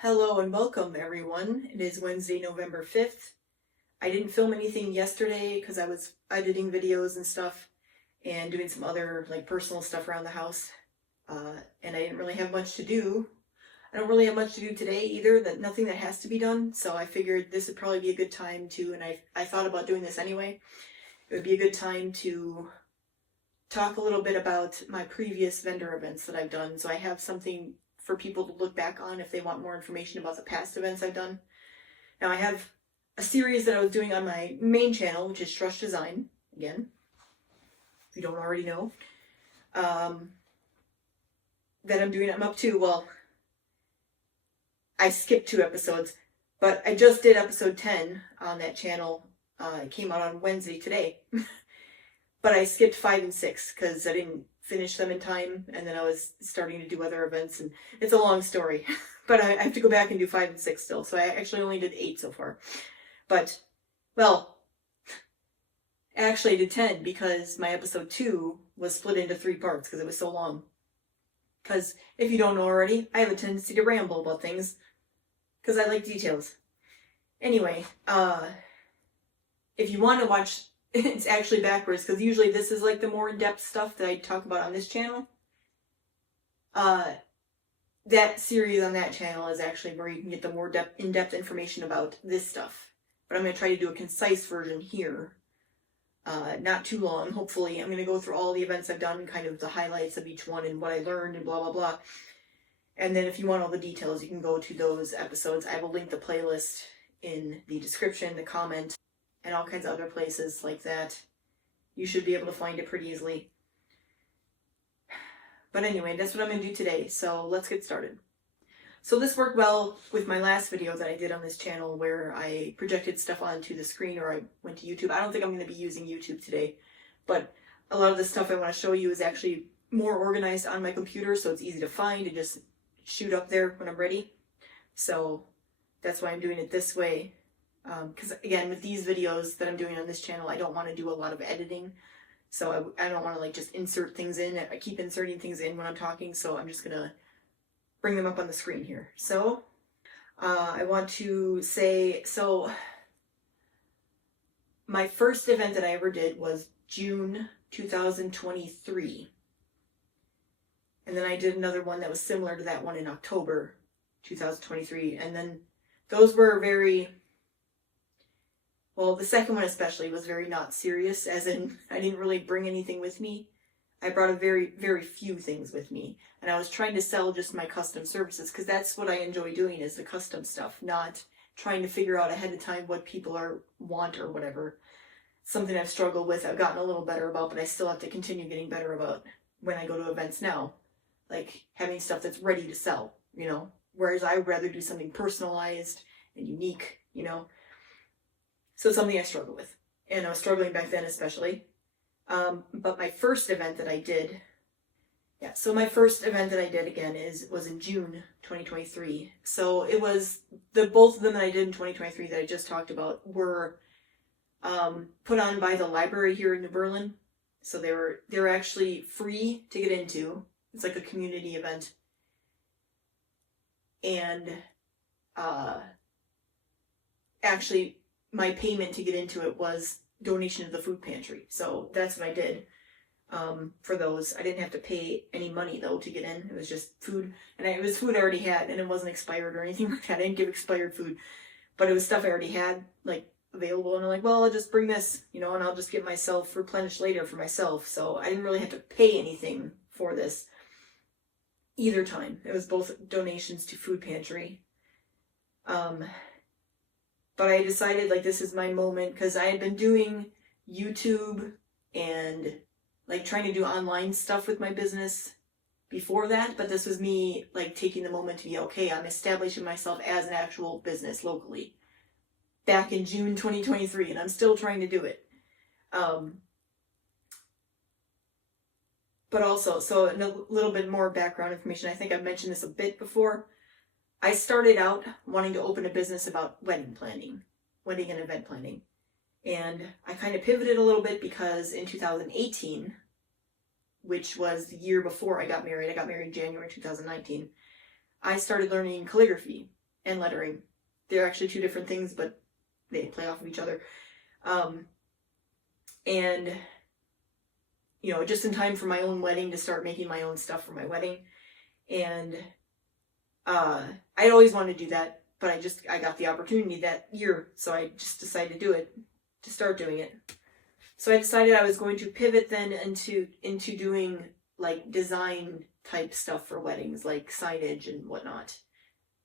Hello and welcome everyone. It is Wednesday, November 5th. I didn't film anything yesterday because I was editing videos and stuff and doing some other personal stuff around the house. And I didn't really have much to do. I don't really have much to do today either, nothing that has to be done. So I figured this would probably be a good time to, and I thought about doing this anyway. It would be a good time to talk a little bit about my previous vendor events that I've done. So I have something for people to look back on if they want more information about the past events I've done. Now I have a series that I was doing on my main channel, which is Shrush Design, again, if you don't already know, that I'm up to. Well, I skipped 2 episodes, but I just did episode 10 on that channel. It came out on Wednesday today. But I skipped 5 and 6 because I didn't finish them in time, and then I was starting to do other events, and it's a long story. But I have to go back and do 5 and 6 still, so I actually only did 8 so far. But, well, actually I did 10 because my episode 2 was split into 3 parts because it was so long. Because, if you don't know already, I have a tendency to ramble about things because I like details. Anyway, if you want to watch... It's actually backwards, because usually this is like the more in-depth stuff that I talk about on this channel. That series on that channel is actually where you can get the more in-depth information about this stuff. But I'm going to try to do a concise version here. Not too long, hopefully. I'm going to go through all the events I've done, kind of the highlights of each one and what I learned and blah, blah, blah. And then if you want all the details, you can go to those episodes. I will link the playlist in the description, the comment, and all kinds of other places like that. You should be able to find it pretty easily. But anyway, that's what I'm going to do today, so let's get started. So this worked well with my last video that I did on this channel where I projected stuff onto the screen, or I went to YouTube. I don't think I'm going to be using YouTube today, but a lot of the stuff I want to show you is actually more organized on my computer, so it's easy to find and just shoot up there when I'm ready. So that's why I'm doing it this way. Because again, with these videos that I'm doing on this channel, I don't want to do a lot of editing. So I don't want to just insert things in. I keep inserting things in when I'm talking, so I'm just going to bring them up on the screen here. So I want to say, so my first event that I ever did was June 2023. And then I did another one that was similar to that one in October 2023. And then those were very... Well, the second one especially was very not serious, as in I didn't really bring anything with me. I brought a very, very few things with me. And I was trying to sell just my custom services, because that's what I enjoy doing, is the custom stuff, not trying to figure out ahead of time what people want or whatever. Something I've struggled with, I've gotten a little better about, but I still have to continue getting better about when I go to events now. Like having stuff that's ready to sell, Whereas I would rather do something personalized and unique, So it's something I struggle with, and I was struggling back then especially. But my first event that I did, my first event that I did again was in June 2023. So it was both of them that I did in 2023 that I just talked about were put on by the library here in New Berlin. So they were actually free to get into. It's like a community event, and actually, my payment to get into it was donation to the food pantry. So that's what I did for those. I didn't have to pay any money, though, to get in. It was just food. And it was food I already had, and it wasn't expired or anything like that. I didn't give expired food. But it was stuff I already had, available. And I'm like, well, I'll just bring this, and I'll just get myself replenished later for myself. So I didn't really have to pay anything for this either time. It was both donations to food pantry. But I decided, this is my moment, because I had been doing YouTube and, trying to do online stuff with my business before that. But this was me, taking the moment to be, okay, I'm establishing myself as an actual business locally. Back in June 2023, and I'm still trying to do it. But also, so a little bit more background information. I think I've mentioned this a bit before. I started out wanting to open a business about wedding and event planning. And I kind of pivoted a little bit because in 2018, which was the year before I got married in January 2019, I started learning calligraphy. and lettering. They're actually two different things, but they play off of each other. And, you know, just in time for my own wedding to start making my own stuff for my wedding. And I'd always wanted to do that, but I got the opportunity that year, so I just decided to do it, to start doing it. So I decided I was going to pivot then into doing like design type stuff for weddings, like signage and whatnot,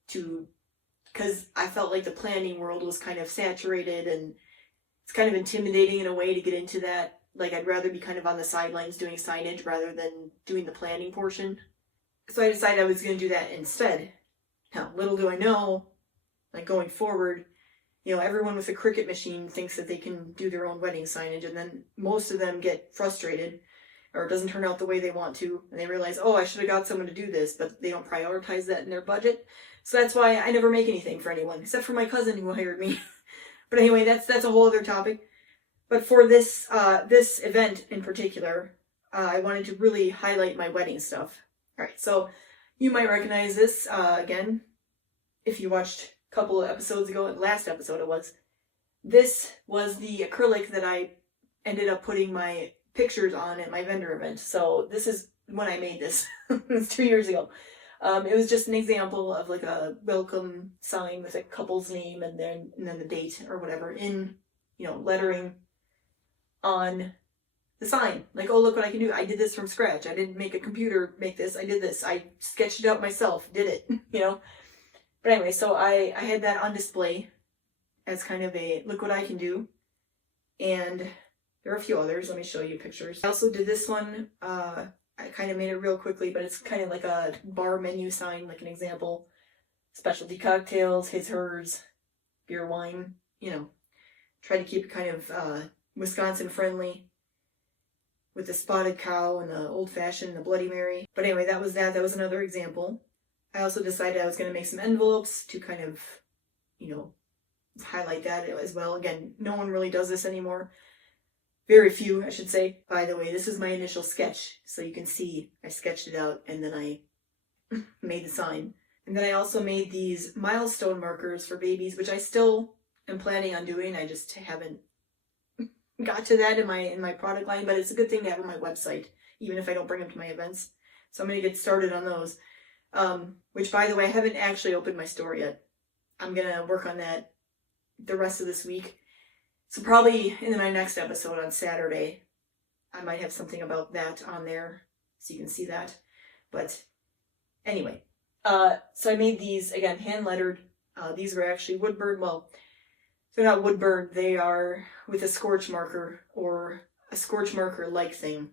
because I felt like the planning world was kind of saturated and it's kind of intimidating in a way to get into that. Like, I'd rather be kind of on the sidelines doing signage rather than doing the planning portion. So I decided I was going to do that instead. Now, little do I know, like going forward, you know, everyone with a Cricut machine thinks that they can do their own wedding signage, and then most of them get frustrated, or it doesn't turn out the way they want to, and they realize, oh, I should have got someone to do this, but they don't prioritize that in their budget. So that's why I never make anything for anyone, except for my cousin who hired me. But anyway, that's a whole other topic. But for this event in particular, I wanted to really highlight my wedding stuff. All right, so you might recognize this again if you watched a couple of episodes ago. Last episode it was. This was the acrylic that I ended up putting my pictures on at my vendor event. So this is when I made this. It was 2 years ago. It was just an example of like a welcome sign with a couple's name and then the date or whatever in, you know, lettering on the sign. Like, oh, look what I can do. I did this from scratch. I didn't make a computer make this. I did this. I sketched it out myself, did it, you know. But anyway, so I had that on display as kind of a look what I can do. And there are a few others. Let me show you pictures. I also did this one. I kind of made it real quickly, but it's kind of like a bar menu sign, like an example. Specialty cocktails, his, hers, beer, wine, you know. Try to keep it kind of Wisconsin friendly with the spotted cow and the old fashioned and the Bloody Mary. But anyway, that was that. That was another example. I also decided I was going to make some envelopes to kind of, you know, highlight that as well. Again, no one really does this anymore. Very few, I should say. By the way, this is my initial sketch. So you can see I sketched it out and then I made the sign. And then I also made these milestone markers for babies, which I still am planning on doing. I just haven't got to that in my product line, but it's a good thing to have on my website, even if I don't bring them to my events. So I'm going to get started on those. Which, by the way, I haven't actually opened my store yet. I'm going to work on that the rest of this week. So probably in my next episode on Saturday, I might have something about that on there so you can see that. But anyway, so I made these, again, hand lettered. These were actually wood burn. Well, they're not wood burn. They are with a scorch marker or a scorch marker like thing.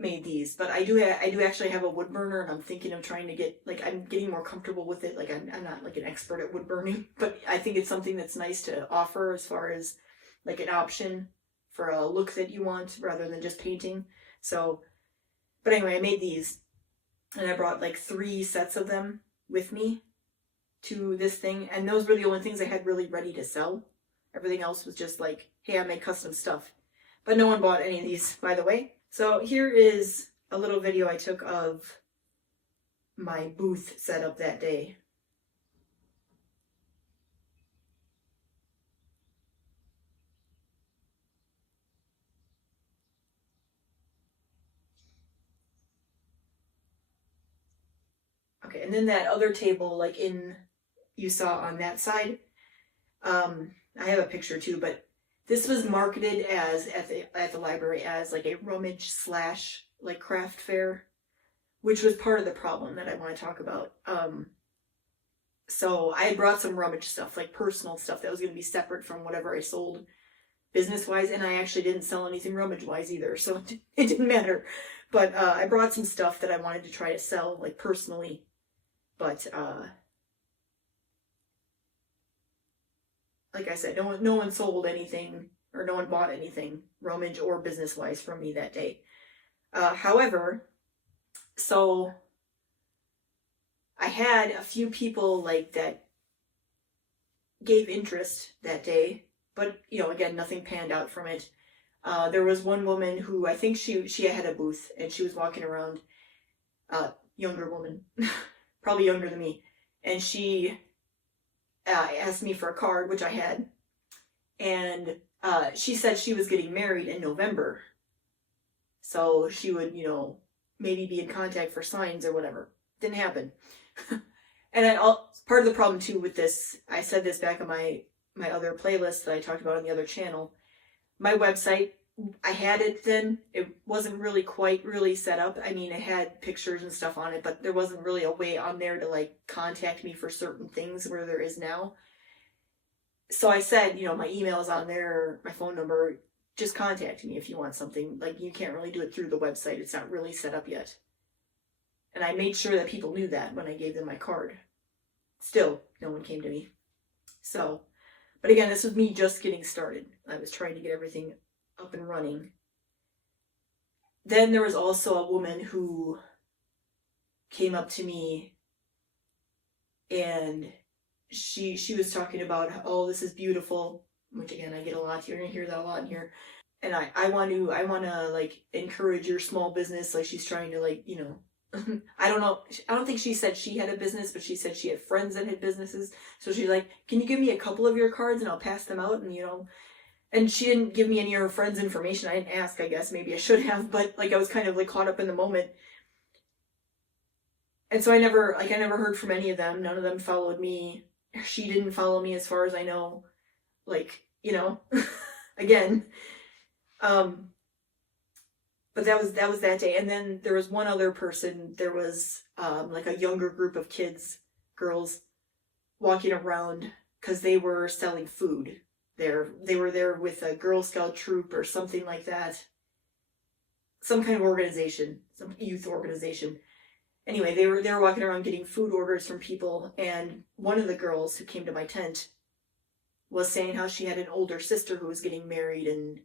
Made these, but I do actually have a wood burner, and I'm thinking of trying to get, like, I'm getting more comfortable with it. Like, I'm not like an expert at wood burning, but I think it's something that's nice to offer as far as like an option for a look that you want rather than just painting. So, but anyway, I made these, and I brought like 3 sets of them with me to this thing, and those were the only things I had really ready to sell. Everything else was just like, hey, I make custom stuff. But no one bought any of these, by the way. So here is a little video I took of my booth setup that day. Okay, and then that other table, like you saw on that side, I have a picture too, but this was marketed as at the library as like a rummage / like craft fair, which was part of the problem that I want to talk about. So I brought some rummage stuff, like personal stuff that was going to be separate from whatever I sold business wise, and I actually didn't sell anything rummage wise either, so it didn't matter. But I brought some stuff that I wanted to try to sell, like personally, but like I said, no one sold anything, or no one bought anything rummage or business-wise from me that day. However, so I had a few people like that gave interest that day, but you know, again, nothing panned out from it. There was one woman who I think she had a booth and she was walking around, younger woman, probably younger than me, and she asked me for a card, which I had, and she said she was getting married in November, so she would, maybe be in contact for signs or whatever. Didn't happen. And part of the problem too with this, I said this back on my other playlist that I talked about on the other channel. My website, I had it then. It wasn't really quite really set up. I mean, it had pictures and stuff on it, but there wasn't really a way on there to like contact me for certain things where there is now. So I said, my email's on there, my phone number, just contact me if you want something. Like, you can't really do it through the website. It's not really set up yet. And I made sure that people knew that when I gave them my card. Still, no one came to me. So, but again, this was me just getting started. I was trying to get everything up and running. Then there was also a woman who came up to me, and she was talking about, oh, this is beautiful, which again, I get a lot. You're gonna hear that a lot in here. And I want to like encourage your small business. Like, she's trying to like, I don't know. I don't think she said she had a business, but she said she had friends that had businesses. So she's like, can you give me a couple of your cards and I'll pass them out? And, and she didn't give me any of her friends' information. I didn't ask, I guess. Maybe I should have, but like I was kind of like caught up in the moment. And so I never heard from any of them. None of them followed me. She didn't follow me as far as I know. Like, again. But that was that day. And then there was one other person. There was like a younger group of girls walking around because they were selling food there. They were there with a Girl Scout troop or something like that. Some kind of organization, some youth organization. Anyway, they were walking around getting food orders from people, and one of the girls who came to my tent was saying how she had an older sister who was getting married, and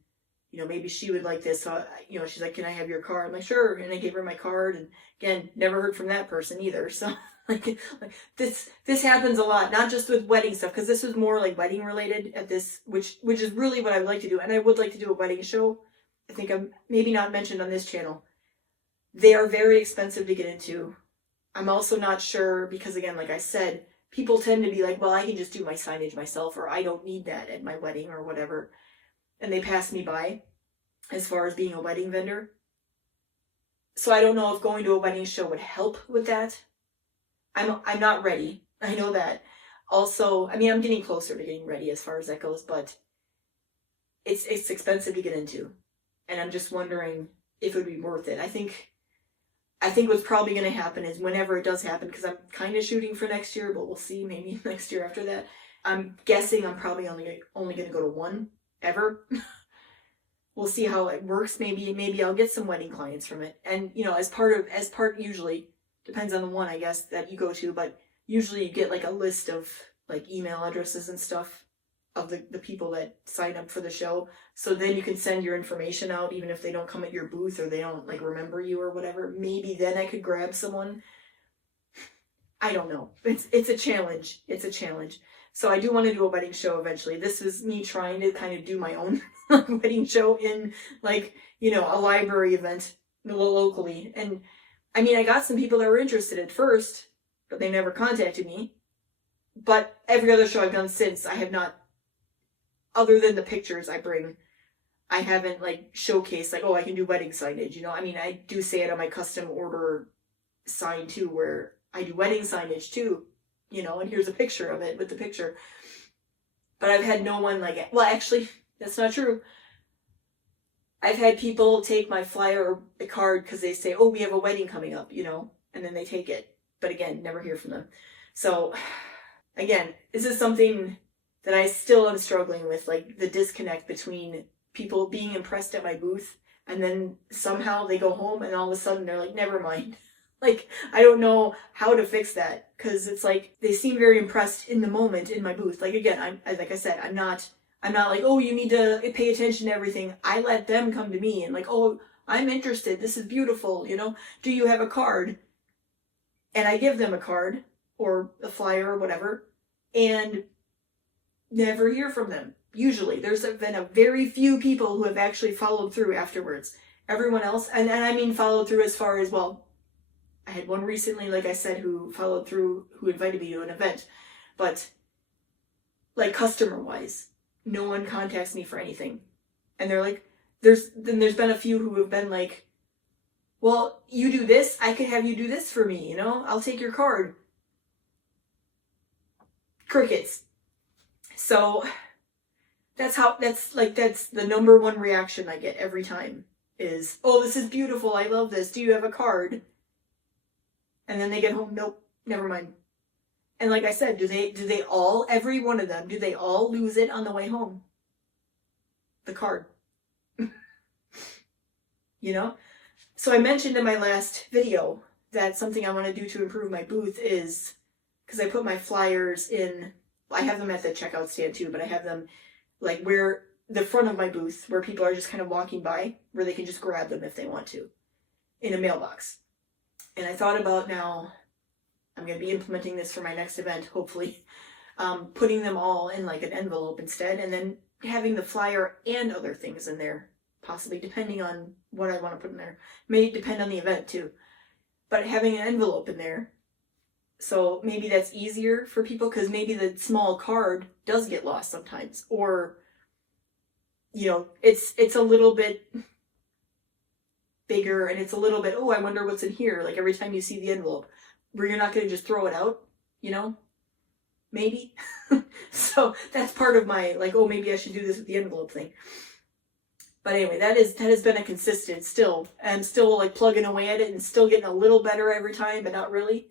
maybe she would like this. So, she's like, can I have your card? I'm like, sure. And I gave her my card. And again, never heard from that person either. So like this happens a lot, not just with wedding stuff, because this was more like wedding related at this, which is really what I would like to do. And I would like to do a wedding show. I think I'm maybe not mentioned on this channel. They are very expensive to get into. I'm also not sure because, again, like I said, people tend to be like, well, I can just do my signage myself, or I don't need that at my wedding or whatever. And they pass me by as far as being a wedding vendor. So I don't know if going to a wedding show would help with that. I'm not ready. I know that. Also, I mean, I'm getting closer to getting ready as far as that goes, but it's expensive to get into. And I'm just wondering if it would be worth it. I think what's probably going to happen is whenever it does happen, because I'm kind of shooting for next year, but we'll see, maybe next year after that. I'm guessing I'm probably only going to go to one ever. We'll see how it works. Maybe I'll get some wedding clients from it. And, as part usually, depends on the one, I guess, that you go to, but usually you get like a list of like email addresses and stuff of the people that sign up for the show. So then you can send your information out, even if they don't come at your booth or they don't like remember you or whatever. Maybe then I could grab someone. I don't know. It's a challenge. It's a challenge. So I do want to do a wedding show eventually. This is me trying to kind of do my own wedding show in like, a library event locally. And I mean, I got some people that were interested at first, but they never contacted me. But every other show I've done since, I have not, other than the pictures I bring, I haven't like showcased like, oh, I can do wedding signage. I mean, I do say it on my custom order sign too, where I do wedding signage too, and here's a picture of it with the picture. But I've had no one like, well, actually, that's not true. I've had people take my flyer or a card because they say, oh, we have a wedding coming up, and then they take it. But again, never hear from them. So again, this is something that I still am struggling with, like the disconnect between people being impressed at my booth and then somehow they go home and all of a sudden they're like, never mind. Like, I don't know how to fix that because it's like they seem very impressed in the moment in my booth. Like, again, like I said, I'm not like, oh, you need to pay attention to everything. I let them come to me and like, oh, I'm interested. This is beautiful. Do you have a card? And I give them a card or a flyer or whatever and never hear from them. Usually there's been a very few people who have actually followed through afterwards. Everyone else, and I mean followed through as far as, well, I had one recently, like I said, who followed through, who invited me to an event. But like customer wise, no one contacts me for anything. And they're like, there's been a few who have been like, well, you do this, I could have you do this for me, you know? I'll take your card. Crickets. So that's the number one reaction I get every time is, oh, this is beautiful, I love this, do you have a card? And then they get home, nope, never mind. And like I said, do they all, every one of them, do they all lose it on the way home? The card. You know? So I mentioned in my last video that something I want to do to improve my booth is, because I put my flyers in, I have them at the checkout stand too, but I have them like where the front of my booth, where people are just kind of walking by, where they can just grab them if they want to, in a mailbox. And I thought about, now I'm going to be implementing this for my next event, hopefully, putting them all in like an envelope instead, and then having the flyer and other things in there, possibly, depending on what I want to put in there. May depend on the event too. But having an envelope in there, so maybe that's easier for people, because maybe the small card does get lost sometimes, or, you know, it's a little bit bigger, and it's a little bit, oh, I wonder what's in here, like every time you see the envelope, where you're not going to just throw it out, you know, maybe. So that's part of my, like, oh, maybe I should do this with the envelope thing. But anyway, that has been a consistent still. I'm still like plugging away at it and still getting a little better every time, but not really.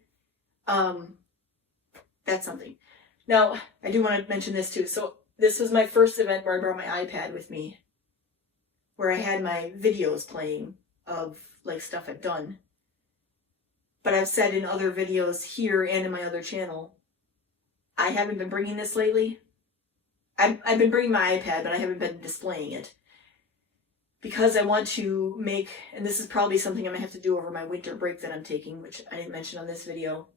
That's something. Now, I do want to mention this too. So this was my first event where I brought my iPad with me, where I had my videos playing of like stuff I've done. But I've said in other videos here and in my other channel, I haven't been bringing this lately. I've been bringing my iPad, but I haven't been displaying it, because I want to make, and this is probably something I'm going to have to do over my winter break that I'm taking, which I didn't mention on this video.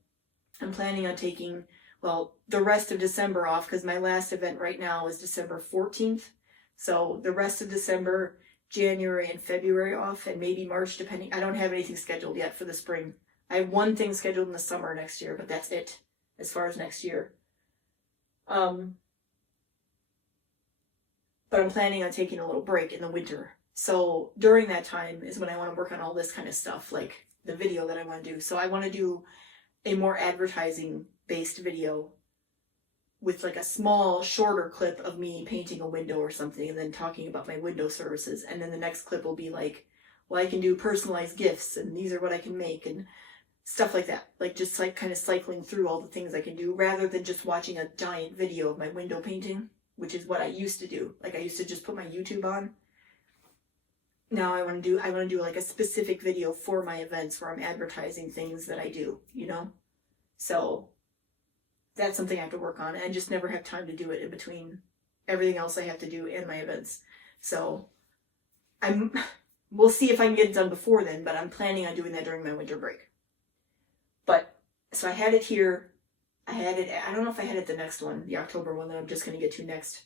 I'm planning on taking, well, the rest of December off, because my last event right now is December 14th. So the rest of December, January, and February off, and maybe March, depending. I don't have anything scheduled yet for the spring. I have one thing scheduled in the summer next year, but that's it as far as next year. But I'm planning on taking a little break in the winter. So during that time is when I want to work on all this kind of stuff, like the video that I want to do. So I want to do a more advertising based video with like a small, shorter clip of me painting a window or something, and then talking about my window services. And then the next clip will be like, well, I can do personalized gifts, and these are what I can make, and stuff like that. Like just like kind of cycling through all the things I can do, rather than just watching a giant video of my window painting, which is what I used to do. Like I used to just put my YouTube on. Now I want to do like a specific video for my events where I'm advertising things that I do, you know? So that's something I have to work on, and I just never have time to do it in between everything else I have to do and my events. So we'll see if I can get it done before then, but I'm planning on doing that during my winter break. But so I had it here. I don't know if I had it the next one, the October one that I'm just going to get to next.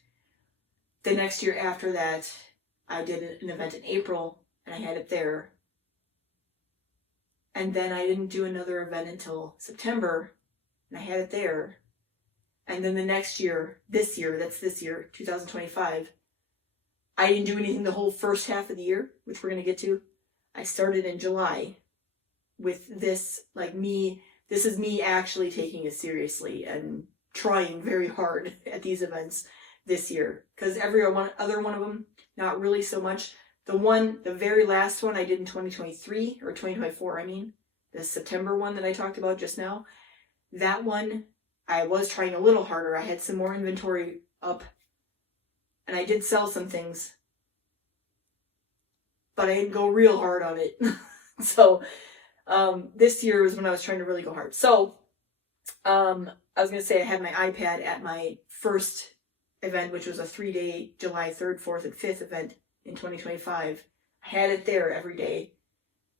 The next year after that, I did an event in April, and I had it there. And then I didn't do another event until September, and I had it there. And then the next year, this year, 2025, I didn't do anything the whole first half of the year, which we're going to get to. I started in July with this, like me, this is me actually taking it seriously and trying very hard at these events this year. Because every other one of them, not really so much. The very last one I did in 2023, or 2024, I mean, the September one that I talked about just now, that one, I was trying a little harder. I had some more inventory up, and I did sell some things, but I didn't go real hard on it. So, this year was when I was trying to really go hard. So, I was going to say I had my iPad at my first event, which was a 3-day July 3rd, 4th, and 5th event in 2025. I had it there every day.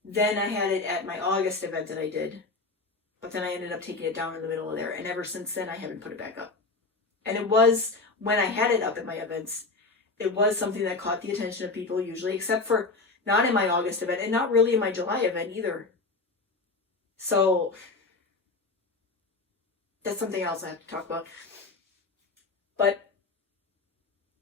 Then I had it at my August event that I did, but then I ended up taking it down in the middle of there, and ever since then I haven't put it back up. And it was, when I had it up at my events, it was something that caught the attention of people usually, except for not in my August event, and not really in my July event either. So that's something else I have to talk about. But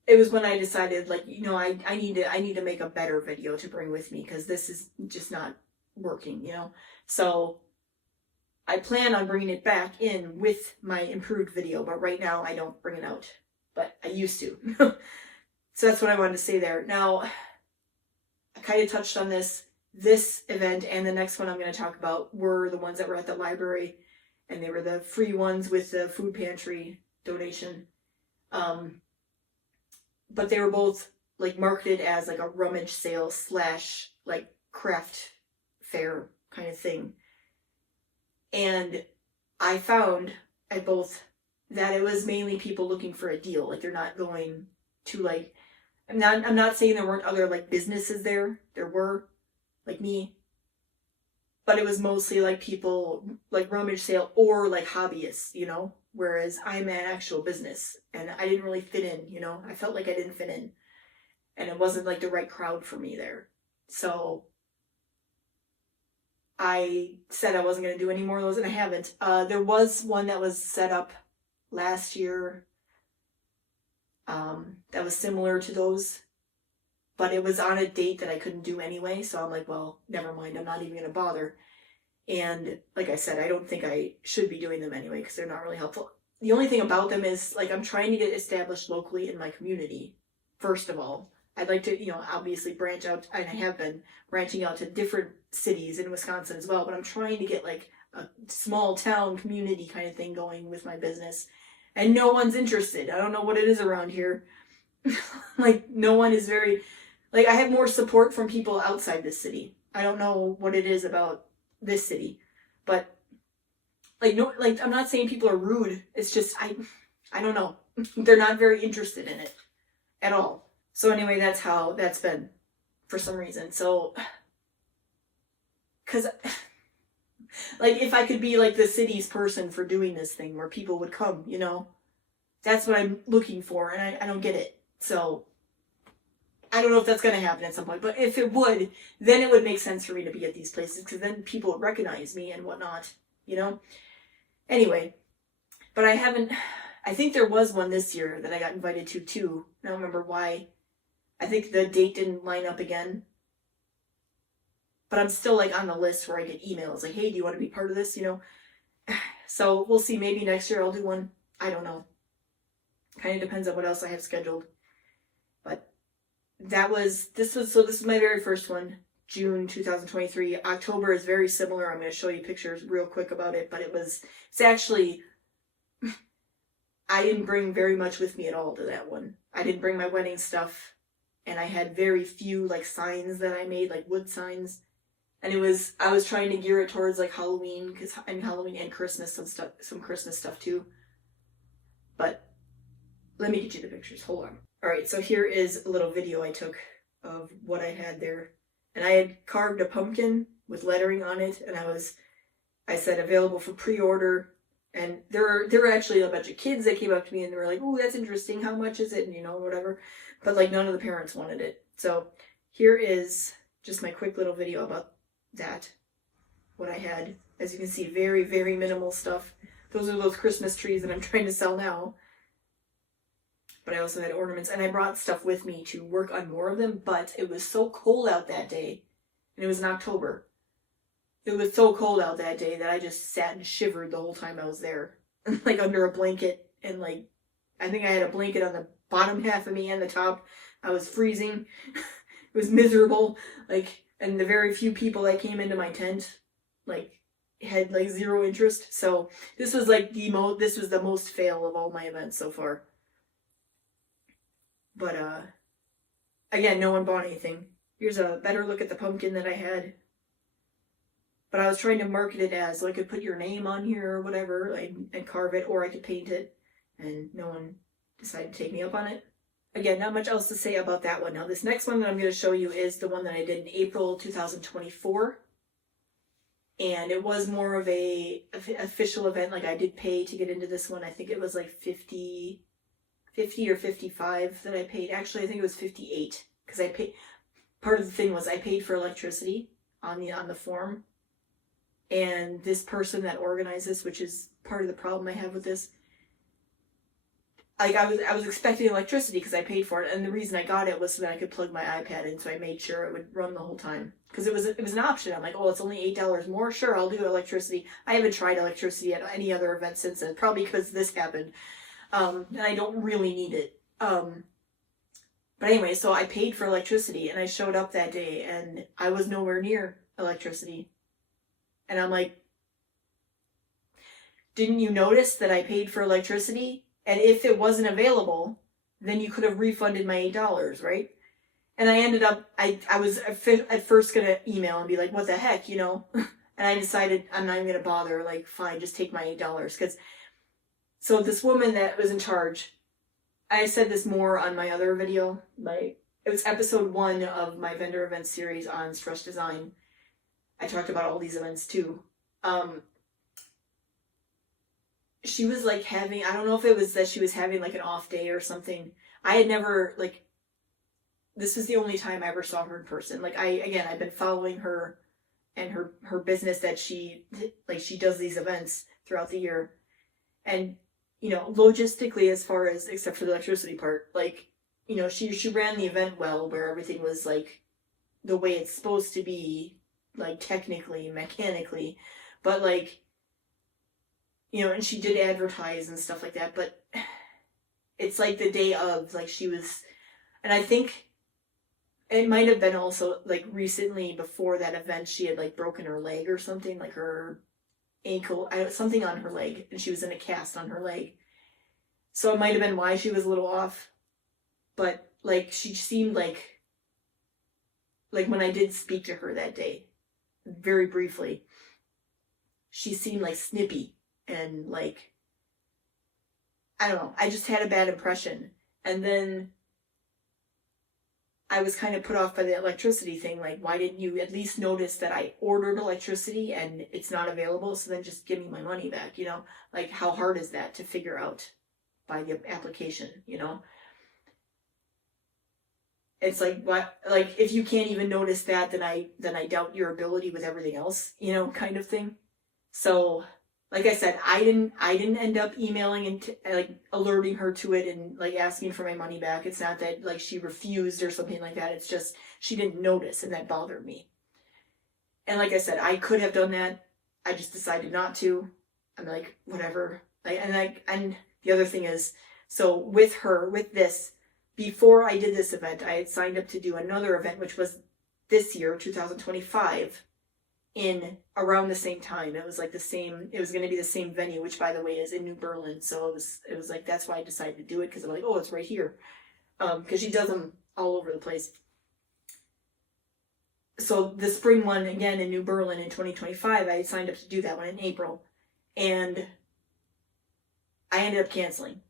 it was when I decided, like, you know, I need to make a better video to bring with me, because this is just not working, you know. So I plan on bringing it back in with my improved video, but right now I don't bring it out, but I used to. So that's what I wanted to say there. Now, I kind of touched on this event, and the next one I'm going to talk about were the ones that were at the library, and they were the free ones with the food pantry donation. But they were both like marketed as like a rummage sale / like craft fair kind of thing. And I found at both that it was mainly people looking for a deal. Like, they're not going to, like, I'm not saying there weren't other like businesses there. There were, like me. But it was mostly like people like rummage sale or like hobbyists, you know? Whereas I'm an actual business, and I didn't really fit in, you know? I felt like I didn't fit in. And it wasn't like the right crowd for me there. So I said I wasn't going to do any more of those, and I haven't. There was one that was set up last year that was similar to those, but it was on a date that I couldn't do anyway, so I'm like, well, never mind, I'm not even going to bother. And like I said, I don't think I should be doing them anyway, because they're not really helpful. The only thing about them is, like, I'm trying to get established locally in my community, first of all. I'd like to, you know, obviously branch out, and I have been branching out to different cities in Wisconsin as well, but I'm trying to get like a small town community kind of thing going with my business. And no one's interested. I don't know what it is around here. Like, no one is very, like, I have more support from people outside this city. I don't know what it is about this city, but like, no, like, I'm not saying people are rude. It's just, I don't know. They're not very interested in it at all. So anyway, that's how that's been for some reason. So, cause like, if I could be like the city's person for doing this thing where people would come, you know, that's what I'm looking for, and I don't get it. So I don't know if that's going to happen at some point, but if it would, then it would make sense for me to be at these places, because then people would recognize me and whatnot, you know? Anyway, but I think there was one this year that I got invited to too. I don't remember why. I think the date didn't line up again. But I'm still like on the list where I get emails like, hey, do you want to be part of this, you know? So we'll see, maybe next year I'll do one. I don't know. Kind of depends on what else I have scheduled. But this was my very first one, June 2023. October is very similar. I'm going to show you pictures real quick about it, but it's actually, I didn't bring very much with me at all to that one. I didn't bring my wedding stuff, and I had very few like signs that I made, like wood signs. And I was trying to gear it towards like Halloween, because I'm Halloween and Christmas, some Christmas stuff too. But let me get you the pictures. Hold on. All right, so here is a little video I took of what I had there. And I had carved a pumpkin with lettering on it, and I said available for pre-order. And there were actually a bunch of kids that came up to me and they were like, "Oh, that's interesting. How much is it?" And, you know, whatever. But like, none of the parents wanted it. So here is just my quick little video about that, what I had. As you can see, very, very minimal stuff. Those are those Christmas trees that I'm trying to sell now. But I also had ornaments, and I brought stuff with me to work on more of them, but it was so cold out that day, and it was in October. It was so cold out that day that I just sat and shivered the whole time I was there. Like, under a blanket, and like, I think I had a blanket on the bottom half of me and the top. I was freezing. It was miserable. Like, and the very few people that came into my tent, like, had like zero interest. So this was like this was the most fail of all my events so far. But again, no one bought anything. Here's a better look at the pumpkin that I had. But I was trying to market it as, so I could put your name on here or whatever, and carve it, or I could paint it. And no one decided to take me up on it. Again, not much else to say about that one. Now, this next one that I'm going to show you is the one that I did in April 2024. And it was more of a official event. Like, I did pay to get into this one. I think it was like 50 or 55 that I paid. Actually, I think it was 58, because I paid, part of the thing was I paid for electricity on the form. And this person that organized this, which is part of the problem I have with this, like I was expecting electricity because I paid for it, and the reason I got it was so that I could plug my iPad in, so I made sure it would run the whole time because it was an option. I'm like, oh, it's only $8 more. Sure, I'll do electricity. I haven't tried electricity at any other event since then, probably because this happened, and I don't really need it. But anyway, so I paid for electricity, and I showed up that day, and I was nowhere near electricity, and I'm like, didn't you notice that I paid for electricity? And if it wasn't available, then you could have refunded my $8, right? And I ended up, I was at first going to email and be like, what the heck, you know? And I decided I'm not even going to bother. Like, fine, just take my $8. So this woman that was in charge, I said this more on my other video. It was episode 1 of my vendor event series on Shrush Design. I talked about all these events too. She was like having, I don't know if it was that she was having like an off day or something. I had never, like, this was the only time I ever saw her in person. Like, I've been following her and her business that she does these events throughout the year. And, you know, logistically, as far as, except for the electricity part, like, you know, she ran the event well, where everything was like the way it's supposed to be, like technically, mechanically, but like, you know, and she did advertise and stuff like that, but it's like the day of, like, she was, and I think it might have been also, like, recently before that event, she had, like, broken her leg or something, like her ankle, something on her leg, and she was in a cast on her leg. So it might have been why she was a little off, but, like, she seemed like when I did speak to her that day, very briefly, she seemed, like, snippy. And, like, I don't know, I just had a bad impression. And then I was kind of put off by the electricity thing. Like, why didn't you at least notice that I ordered electricity and it's not available? So then just give me my money back, you know? Like, how hard is that to figure out by the application, you know? It's like, what, like, if you can't even notice that, then I doubt your ability with everything else, you know, kind of thing. So, like I said, I didn't end up emailing and like alerting her to it and like asking for my money back. It's not that like she refused or something like that. It's just she didn't notice, and that bothered me. And like I said, I could have done that. I just decided not to. I'm like, whatever. And the other thing is, so with this, before I did this event, I had signed up to do another event, which was this year, 2025. In around the same time. It was like it was going to be the same venue, which by the way is in New Berlin. So it was like, that's why I decided to do it, because I'm like, oh, it's right here. Because she does them all over the place. So the spring one, again, in New Berlin in 2025, I signed up to do that one in April. And I ended up canceling.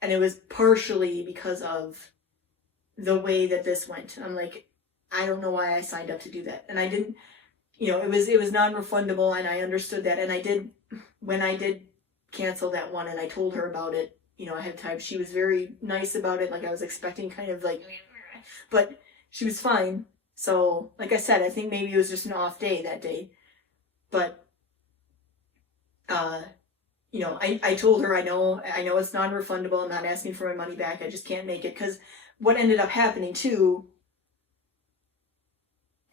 And it was partially because of the way that this went. I'm like, I don't know why I signed up to do that. And I didn't, you know, it was non-refundable, and I understood that. And when I did cancel that one and I told her about it, you know, ahead of time, she was very nice about it. Like, I was expecting kind of like, but she was fine. So, like I said, I think maybe it was just an off day that day. But, you know, I told her, I know it's non-refundable. I'm not asking for my money back. I just can't make it. Because what ended up happening too,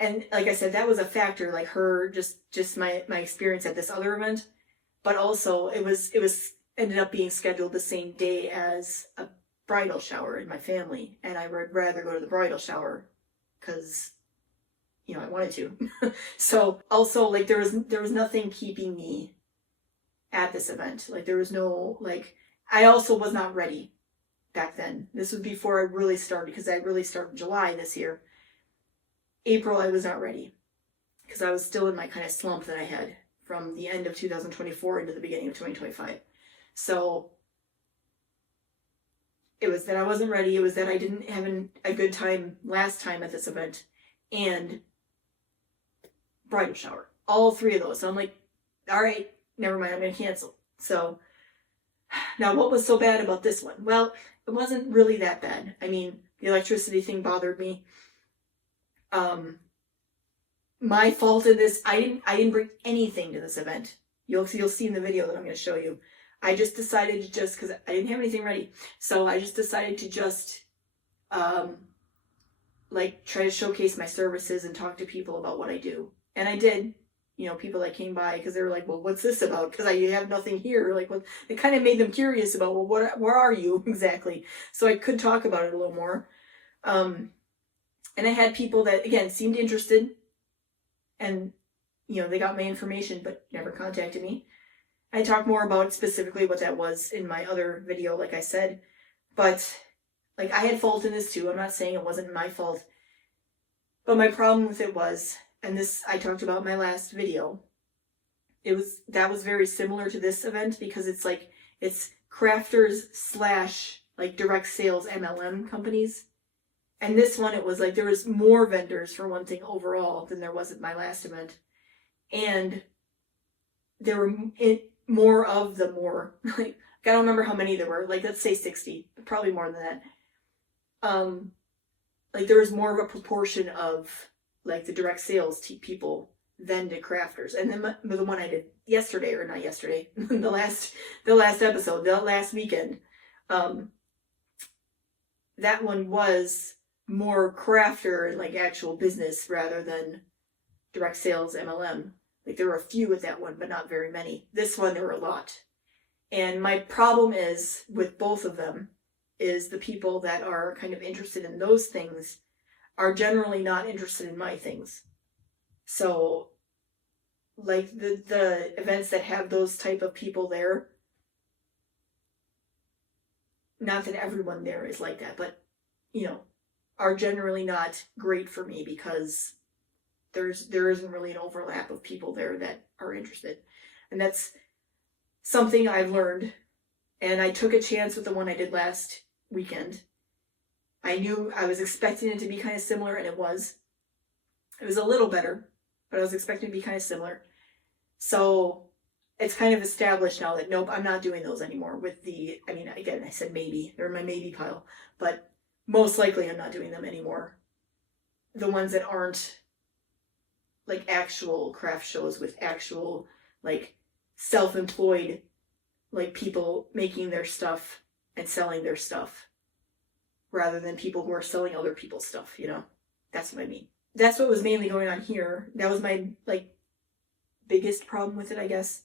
and like I said, that was a factor, like her, just my experience at this other event, but also it was ended up being scheduled the same day as a bridal shower in my family, and I would rather go to the bridal shower because, you know, I wanted to. So also, like, there was nothing keeping me at this event. Like, there was no, like, I also was not ready back then. This was before I really started, because I really started in July this year. April, I was not ready, because I was still in my kind of slump that I had from the end of 2024 into the beginning of 2025. So it was that I wasn't ready. It was that I didn't have a good time last time at this event, and bridal shower. All three of those. So I'm like, all right, never mind, I'm going to cancel. So now, what was so bad about this one? Well, it wasn't really that bad. I mean, the electricity thing bothered me. My fault in this, I didn't bring anything to this event. You'll see in the video that I'm going to show you. I just decided to just, because I didn't have anything ready, so I just decided to just like try to showcase my services and talk to people about what I do. And I did. You know, people that came by because they were like, well, what's this about? Because I have nothing here. Like, well, it kind of made them curious about, well, where are you exactly? So I could talk about it a little more. And I had people that, again, seemed interested and, you know, they got my information but never contacted me. I talked more about specifically what that was in my other video, like I said. But, like, I had fault in this too. I'm not saying it wasn't my fault. But my problem with it was, and this I talked about in my last video, that was very similar to this event because it's like, it's crafters / like direct sales MLM companies. And this one, it was like there was more vendors for one thing overall than there was at my last event. And there were more of the more, like, I don't remember how many there were, like let's say 60, probably more than that. Like there was more of a proportion of like the direct sales people than the crafters. And then the one I did yesterday, or not yesterday, the last episode, the last weekend, that one was more crafter and like actual business rather than direct sales MLM. Like there were a few with that one, but not very many. This one, there were a lot. And my problem is with both of them is the people that are kind of interested in those things are generally not interested in my things. So like the events that have those type of people there, not that everyone there is like that, but you know, are generally not great for me because there isn't really an overlap of people there that are interested. And that's something I've learned. And I took a chance with the one I did last weekend. I knew I was expecting it to be kind of similar, and it was. It was a little better, but I was expecting it to be kind of similar. So it's kind of established now that nope, I'm not doing those anymore with I mean, again, I said maybe. They're in my maybe pile. But most likely I'm not doing them anymore. The ones that aren't like actual craft shows with actual like self-employed like people making their stuff and selling their stuff rather than people who are selling other people's stuff, you know. That's what I mean. That's what was mainly going on here. That was my like biggest problem with it, I guess.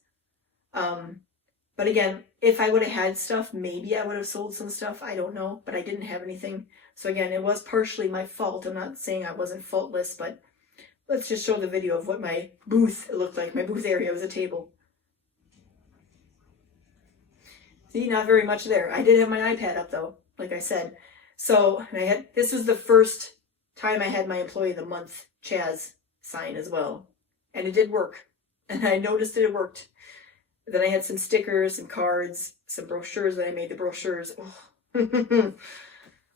But again, if I would have had stuff, maybe I would have sold some stuff. I don't know, but I didn't have anything. So again, it was partially my fault. I'm not saying I wasn't faultless, but let's just show the video of what my booth looked like. My booth area was a table. See, not very much there. I did have my iPad up though, like I said. So, and this was the first time I had my Employee of the Month Chaz sign as well. And it did work. And I noticed that it worked. Then I had some stickers, some cards, some brochures that I made. The brochures,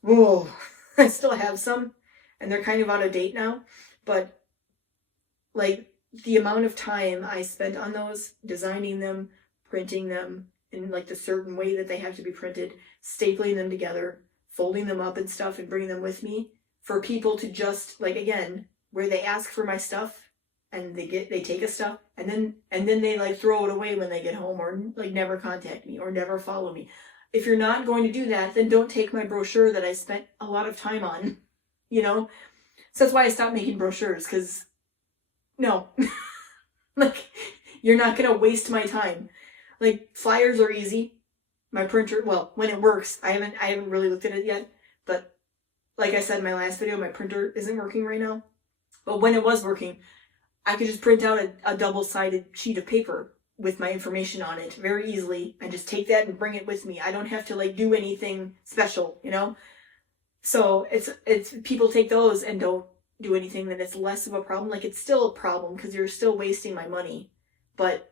oh, I still have some, and they're kind of out of date now. But like the amount of time I spent on those, designing them, printing them in like the certain way that they have to be printed, stapling them together, folding them up and stuff, and bringing them with me for people to just like again where they ask for my stuff. And they take a stuff and then they like throw it away when they get home or like never contact me or never follow me. If you're not going to do that, then don't take my brochure that I spent a lot of time on, you know? So that's why I stopped making brochures, because no, like you're not going to waste my time. Like flyers are easy. My printer, well, when it works, I haven't really looked at it yet, but like I said in my last video, my printer isn't working right now. But when it was working, I could just print out a double-sided sheet of paper with my information on it very easily and just take that and bring it with me. I don't have to like do anything special, you know? So it's people take those and don't do anything, then it's less of a problem. Like it's still a problem because you're still wasting my money, but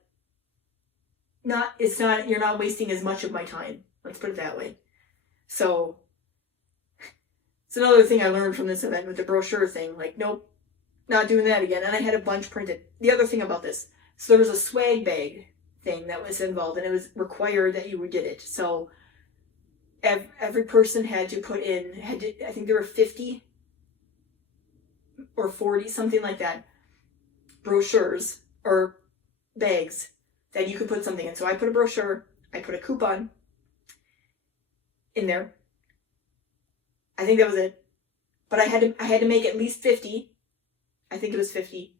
you're not wasting as much of my time. Let's put it that way. So it's another thing I learned from this event with the brochure thing. Like, nope. Not doing that again. And I had a bunch printed. The other thing about this, so there was a swag bag thing that was involved, and it was required that you did it. So every person had to put in, I think there were 50 or 40, something like that, brochures or bags that you could put something in. So I put a brochure, I put a coupon in there. I think that was it. But I had to make at least 50. I think it was 50.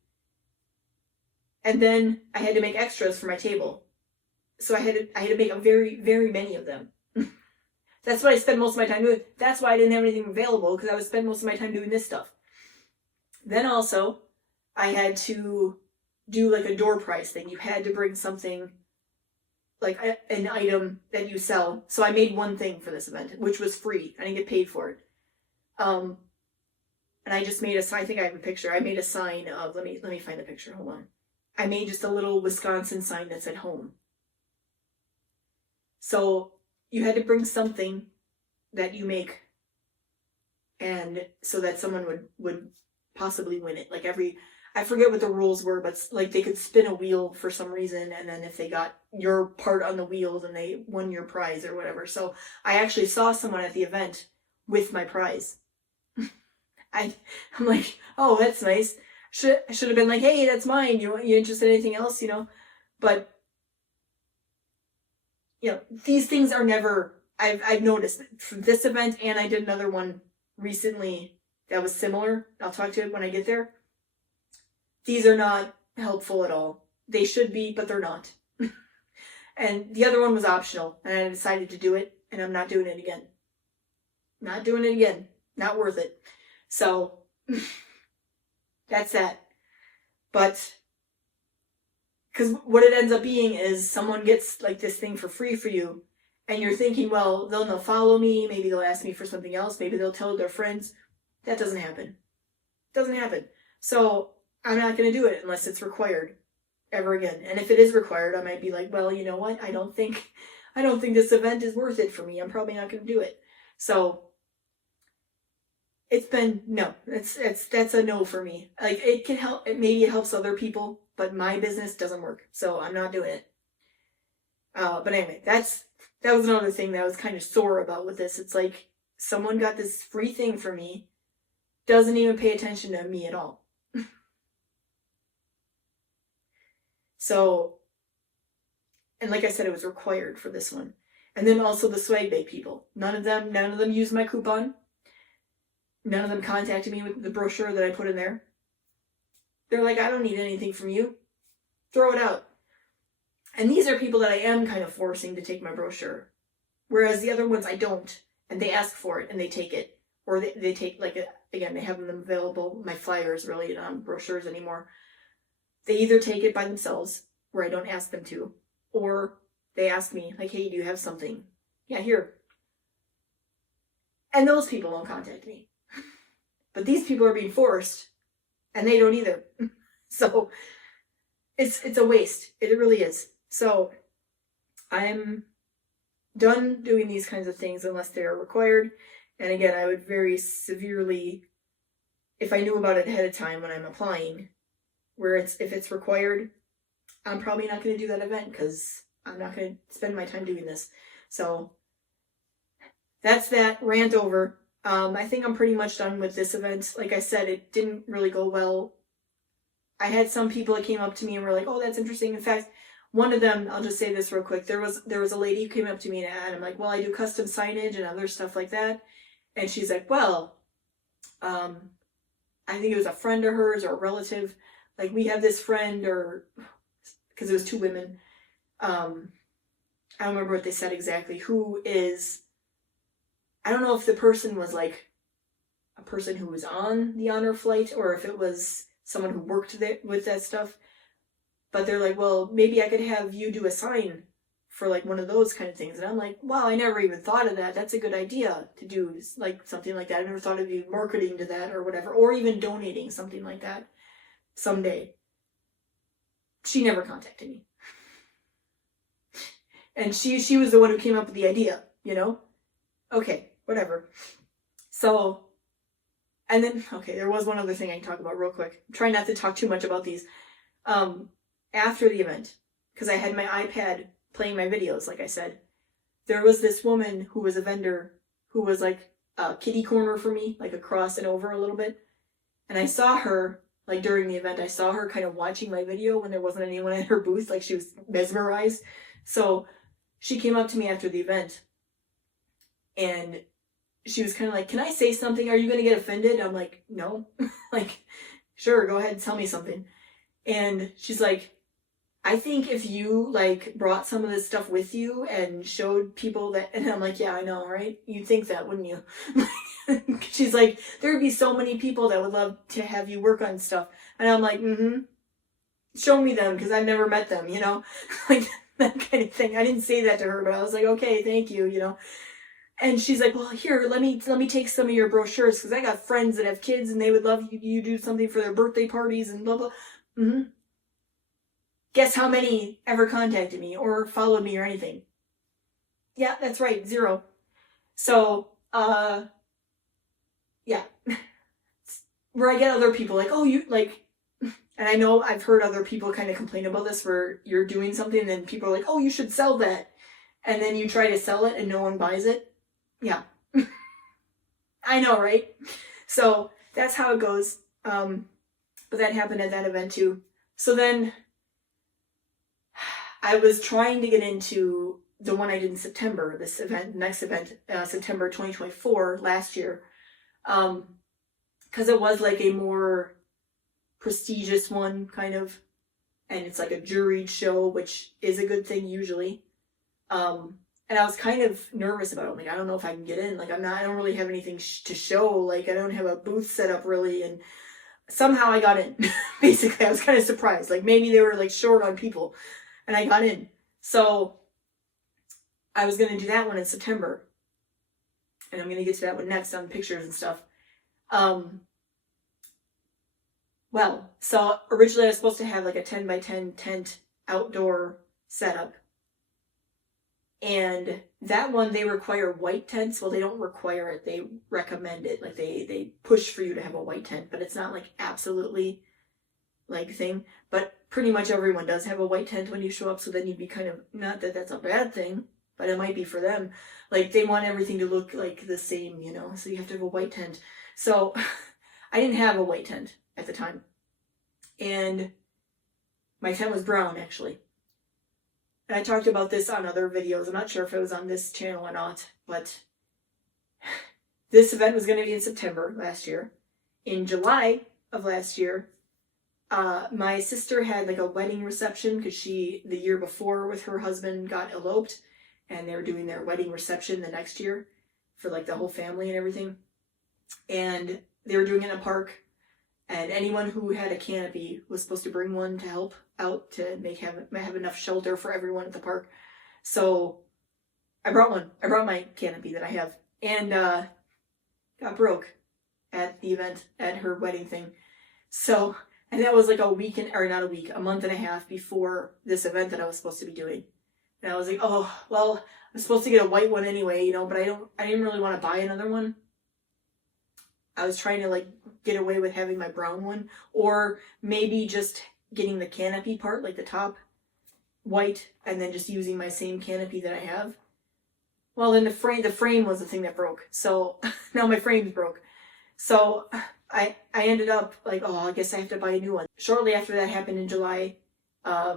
And then I had to make extras for my table. So I had to make a very, very many of them. That's what I spent most of my time doing. That's why I didn't have anything available, because I would spend most of my time doing this stuff. Then also, I had to do like a door prize thing. You had to bring something, like an item that you sell. So I made one thing for this event, which was free. I didn't get paid for it. And I just made a sign. I think I have a picture. I made a sign of, let me find the picture. Hold on. I made just a little Wisconsin sign that said home. So you had to bring something that you make, and so that someone would possibly win it. Like I forget what the rules were, but like they could spin a wheel for some reason, and then if they got your part on the wheel, then they won your prize or whatever. So I actually saw someone at the event with my prize. I'm like, oh, that's nice. I should have been like, hey, that's mine. You interested in anything else? But these things are never. I've noticed for this event, and I did another one recently that was similar. I'll talk to it when I get there. These are not helpful at all. They should be, but they're not. And the other one was optional, and I decided to do it, and I'm not doing it again. Not doing it again. Not worth it. So that's that. But because what it ends up being is someone gets like this thing for free for you, and you're thinking, well, they'll follow me, maybe they'll ask me for something else, maybe they'll tell their friends. That doesn't happen. Doesn't happen. So I'm not going to do it unless it's required ever again. And if it is required, I might be like, well, you know what? I don't think this event is worth it for me. I'm probably not going to do it. So it's been no. That's a no for me. Like it can help. Maybe it helps other people, but my business doesn't work. So I'm not doing it. But anyway, that was another thing that I was kind of sore about with this. It's like someone got this free thing for me, doesn't even pay attention to me at all. So, and like I said, it was required for this one. And then also the swag bag people. None of them used my coupon. None of them contacted me with the brochure that I put in there. They're like, I don't need anything from you. Throw it out. And these are people that I am kind of forcing to take my brochure. Whereas the other ones I don't. And they ask for it and they take it. Or they take, again, they have them available. My flyers really not brochures anymore. They either take it by themselves, where I don't ask them to, or they ask me, like, hey, do you have something? Yeah, here. And those people don't contact me. But these people are being forced, and they don't either. So it's a waste. It really is. So I'm done doing these kinds of things unless they are required. And again, I would very severely, if I knew about it ahead of time when I'm applying, if it's required, I'm probably not going to do that event because I'm not going to spend my time doing this. So that's that rant over. I think I'm pretty much done with this event. Like I said, it didn't really go well. I had some people that came up to me and were like, oh, that's interesting. In fact, one of them, I'll just say this real quick. There was a lady who came up to me and I'm like, well, I do custom signage and other stuff like that. And she's like, well, I think it was a friend of hers or a relative. Like, we have this friend, or because it was two women. I don't remember what they said exactly. Who is, I don't know if the person was like a person who was on the honor flight or if it was someone who worked there with that stuff. But they're like, well, maybe I could have you do a sign for like one of those kind of things. And I'm like, wow, I never even thought of that. That's a good idea to do like something like that. I never thought of you marketing to that or whatever, or even donating something like that someday. She never contacted me. And she was the one who came up with the idea, Okay, whatever. So, and then, okay, there was one other thing I can talk about real quick. I'm trying not to talk too much about these. After the event, because I had my iPad playing my videos, like I said, there was this woman who was a vendor who was like a kitty corner for me, like across and over a little bit. And I saw her, like during the event, I saw her kind of watching my video when there wasn't anyone at her booth, like she was mesmerized. So she came up to me after the event and she was kind of like, can I say something? Are you going to get offended? I'm like, no. Like, sure, go ahead and tell me something. And she's like, I think if you like brought some of this stuff with you and showed people that, and I'm like, yeah, I know, right? You'd think that, wouldn't you? She's like, there'd be so many people that would love to have you work on stuff. And I'm like, show me them because I've never met them, you know? Like that kind of thing. I didn't say that to her, but I was like, okay, thank you, you know? And she's like, well, here, let me take some of your brochures because I got friends that have kids and they would love you do something for their birthday parties and blah, blah. Guess how many ever contacted me or followed me or anything? Yeah, that's right, 0. So, yeah. Where I get other people like, oh, you, like, and I know I've heard other people kind of complain about this where you're doing something and then people are like, oh, you should sell that. And then you try to sell it and no one buys it. Yeah. I know, right? So that's how it goes. But that happened at that event too. So then I was trying to get into the one I did in September, this event, next event, September 2024, last year. Because it was like a more prestigious one, kind of. And it's like a juried show, which is a good thing usually. And I was kind of nervous about it. Like, I don't know if I can get in. Like, I don't really have anything to show. Like, I don't have a booth set up really. And somehow I got in. Basically, I was kind of surprised. Like, maybe they were like short on people. And I got in. So I was going to do that one in September. And I'm going to get to that one next on pictures and stuff. Well, so originally I was supposed to have like a 10 by 10 tent outdoor setup. And that one, they require white tents. Well, they don't require it. They recommend it. Like they push for you to have a white tent, but it's not like absolutely like thing. But pretty much everyone does have a white tent when you show up. So then you'd be kind of, not that that's a bad thing, but it might be for them. Like they want everything to look like the same, you know, so you have to have a white tent. So I didn't have a white tent at the time. And my tent was brown actually. And I talked about this on other videos. I'm not sure if it was on this channel or not, but this event was going to be in September last year. In July of last year, my sister had like a wedding reception because the year before with her husband got eloped and they were doing their wedding reception the next year for like the whole family and everything. And they were doing it in a park. And anyone who had a canopy was supposed to bring one to help out to have enough shelter for everyone at the park. So I brought one. I brought my canopy that I have. And got broke at the event, at her wedding thing. So, and that was like a month and a half before this event that I was supposed to be doing. And I was like, oh, well, I'm supposed to get a white one anyway, you know, but I didn't really want to buy another one. I was trying to like get away with having my brown one, or maybe just getting the canopy part, like the top white, and then just using my same canopy that I have. Well, then the frame was the thing that broke. So now my frame's broke. So I ended up like, oh, I guess I have to buy a new one. Shortly after that happened in July, I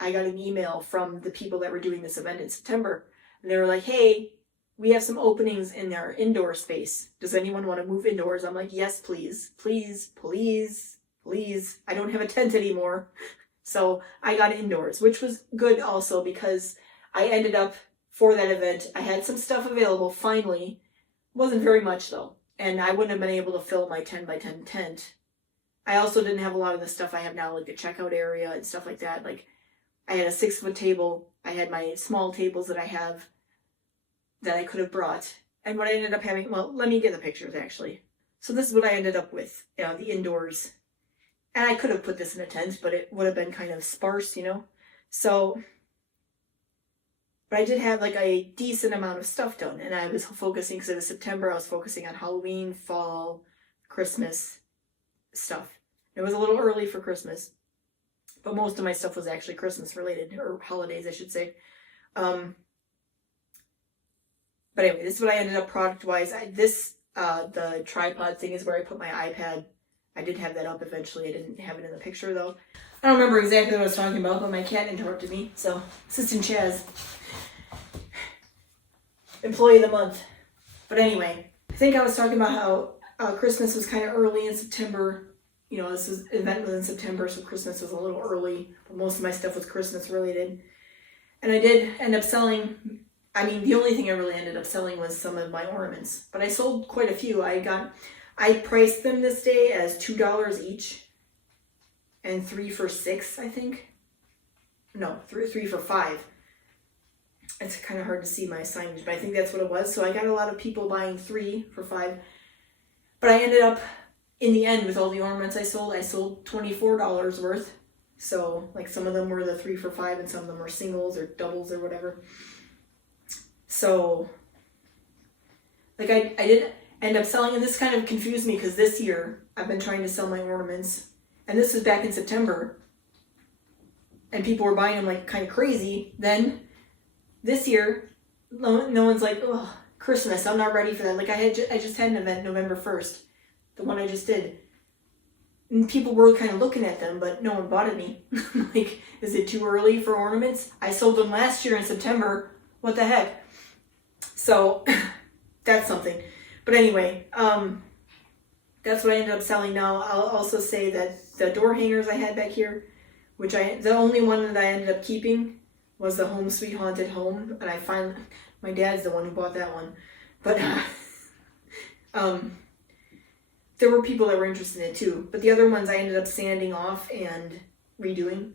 got an email from the people that were doing this event in September, and they were like, hey, we have some openings in our indoor space. Does anyone want to move indoors? I'm like, yes, please, please, please, please. I don't have a tent anymore. So I got indoors, which was good also because I ended up, for that event, I had some stuff available finally. Wasn't very much though. And I wouldn't have been able to fill my 10 by 10 tent. I also didn't have a lot of the stuff I have now, like the checkout area and stuff like that. Like I had a 6-foot table. I had my small tables that I have that I could have brought. And what I ended up having, well, let me get the pictures actually. So this is what I ended up with, the indoors. And I could have put this in a tent, but it would have been kind of sparse, you know? So, but I did have like a decent amount of stuff done. And I was focusing, because it was September, I was focusing on Halloween, fall, Christmas stuff. It was a little early for Christmas, but most of my stuff was actually Christmas related, or holidays, I should say. But anyway, this is what I ended up product-wise. The tripod thing is where I put my iPad. I did have that up eventually. I didn't have it in the picture though. I don't remember exactly what I was talking about, but my cat interrupted me. So, Assistant Chaz. Employee of the month. But anyway, I think I was talking about how Christmas was kind of early in September. You know, event was in September, so Christmas was a little early. But most of my stuff was Christmas related. And I did end up selling, I mean, the only thing I really ended up selling was some of my ornaments. But I sold quite a few. I priced them this day as $2 each. And 3 for $6, I think. No, three for $5. It's kind of hard to see my signage, but I think that's what it was. So I got a lot of people buying 3 for $5. But I ended up, in the end, with all the ornaments I sold $24 worth. So, like, some of them were the 3 for $5 and some of them were singles or doubles or whatever. So, like, I did end up selling, and this kind of confused me because this year I've been trying to sell my ornaments, and this was back in September, and people were buying them like kind of crazy. Then this year, no one's like, oh, Christmas, I'm not ready for that. Like, I just had an event November 1st, the one I just did. And people were kind of looking at them, but no one bought any. Like, is it too early for ornaments? I sold them last year in September. What the heck? So, that's something. But anyway, that's what I ended up selling now. I'll also say that the door hangers I had back here, the only one that I ended up keeping was the Home Sweet Haunted Home. And my dad's the one who bought that one. But, there were people that were interested in it too, but the other ones I ended up sanding off and redoing.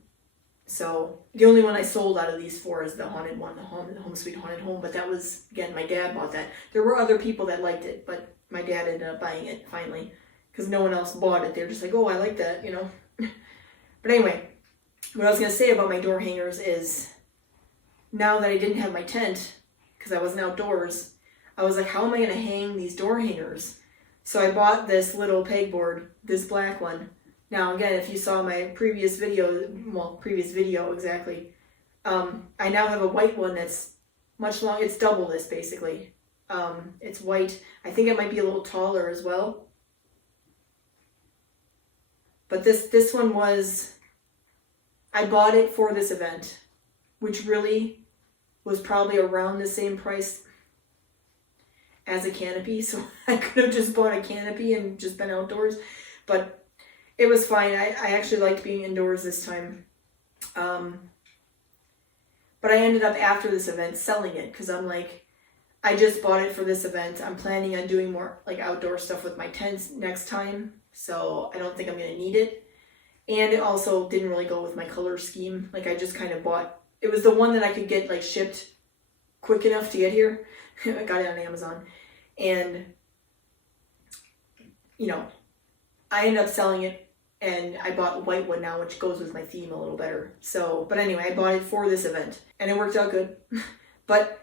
So the only one I sold out of these 4 is the haunted one, the Home Sweet Haunted Home. But that was, again, my dad bought that. There were other people that liked it, but my dad ended up buying it finally because no one else bought it. They were just like, oh, I like that, you know. But anyway, what I was going to say about my door hangers is now that I didn't have my tent because I wasn't outdoors, I was like, how am I going to hang these door hangers? So I bought this little pegboard, this black one. Now again, if you saw my previous video exactly, I now have a white one that's much longer. It's double this basically. It's white. I think it might be a little taller as well. But this one I bought it for this event, which really was probably around the same price as a canopy, so I could have just bought a canopy and just been outdoors, but it was fine. I actually liked being indoors this time, but I ended up after this event selling it because I'm like, I just bought it for this event. I'm planning on doing more like outdoor stuff with my tents next time, so I don't think I'm going to need it, and it also didn't really go with my color scheme. Like, I just kind of bought, it was the one that I could get like shipped quick enough to get here. I got it on Amazon. And, you know, I ended up selling it, and I bought a white one now, which goes with my theme a little better. So, but anyway, I bought it for this event, and it worked out good. But,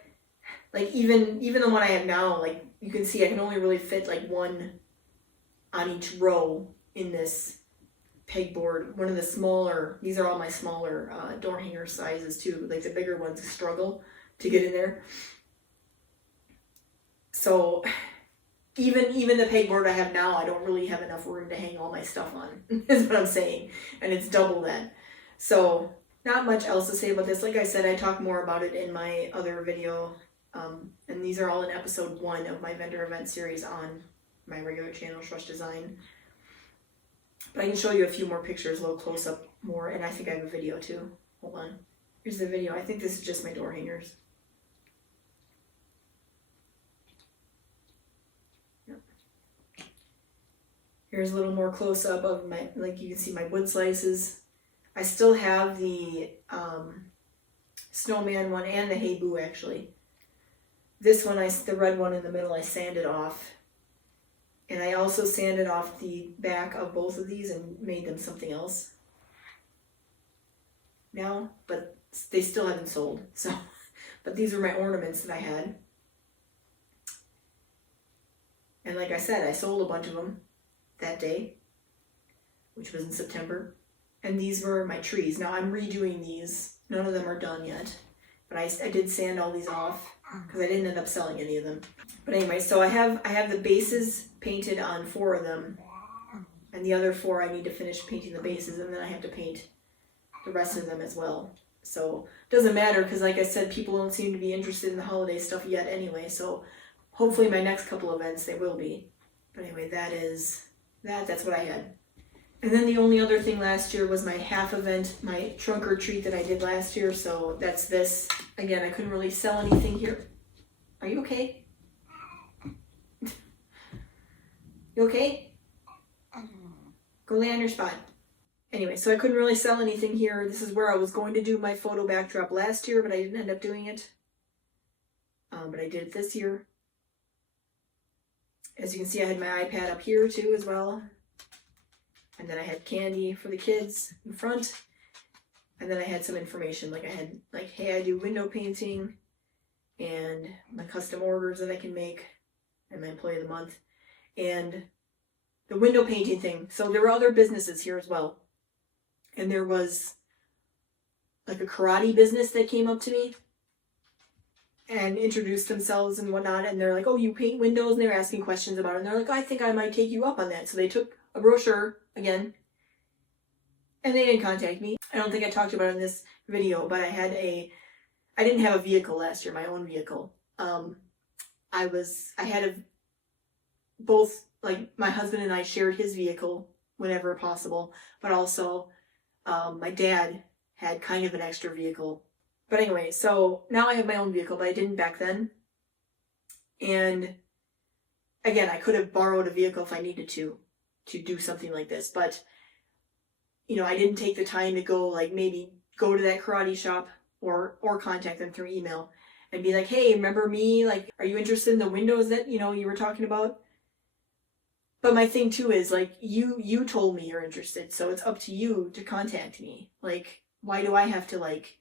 like, even the one I have now, like, you can see I can only really fit, like, one on each row in this pegboard. One of the smaller, these are all my smaller door hanger sizes, too. Like, the bigger ones struggle to get in there. So even the pegboard I have now, I don't really have enough room to hang all my stuff on, is what I'm saying. And it's double that. So not much else to say about this. Like I said, I talk more about it in my other video. And these are all in episode 1 of my vendor event series on my regular channel, Shrush Design. But I can show you a few more pictures, a little close up more. And I think I have a video too. Hold on. Here's the video. I think this is just my door hangers. Here's a little more close up of my, like, you can see my wood slices. I still have the snowman one and the Hey Boo actually. This one, the red one in the middle, I sanded off. And I also sanded off the back of both of these and made them something else now, but they still haven't sold. So, but these are my ornaments that I had. And like I said, I sold a bunch of them that day, which was in September. And these were my trees. Now I'm redoing these. None of them are done yet, but I did sand all these off because I didn't end up selling any of them. But anyway, so I have the bases painted on 4 of them. And the other 4 I need to finish painting the bases, and then I have to paint the rest of them as well. So it doesn't matter, because like I said, people don't seem to be interested in the holiday stuff yet anyway. So hopefully my next couple events they will be. But anyway, that's what I had. And then the only other thing last year was my half event, my trunk or treat that I did last year. So that's this. Again, I couldn't really sell anything here. Are you okay? You okay? Go lay on your spot. Anyway, so I couldn't really sell anything here. This is where I was going to do my photo backdrop last year, but I didn't end up doing it. But I did it this year. As you can see, I had my iPad up here too as well. And then I had candy for the kids in front. And then I had some information. Like I had, like, hey, I do window painting and my custom orders that I can make and my employee of the month. And the window painting thing. So there were other businesses here as well. And there was like a karate business that came up to me and introduced themselves and whatnot. And they're like, oh, you paint windows? And they were asking questions about it. And they're like, I think I might take you up on that. So they took a brochure again. And they didn't contact me. I don't think I talked about it in this video, but I didn't have a vehicle last year, my own vehicle. Both, like, my husband and I shared his vehicle whenever possible, but also my dad had kind of an extra vehicle. But anyway, so now I have my own vehicle, but I didn't back then. And again, I could have borrowed a vehicle if I needed to do something like this, but you know, I didn't take the time to go, like, maybe go to that karate shop or contact them through email and be like, hey, remember me? Like, are you interested in the windows that, you know, you were talking about? But my thing too is, like, you told me you're interested, so it's up to you to contact me. Like, why do I have to, like,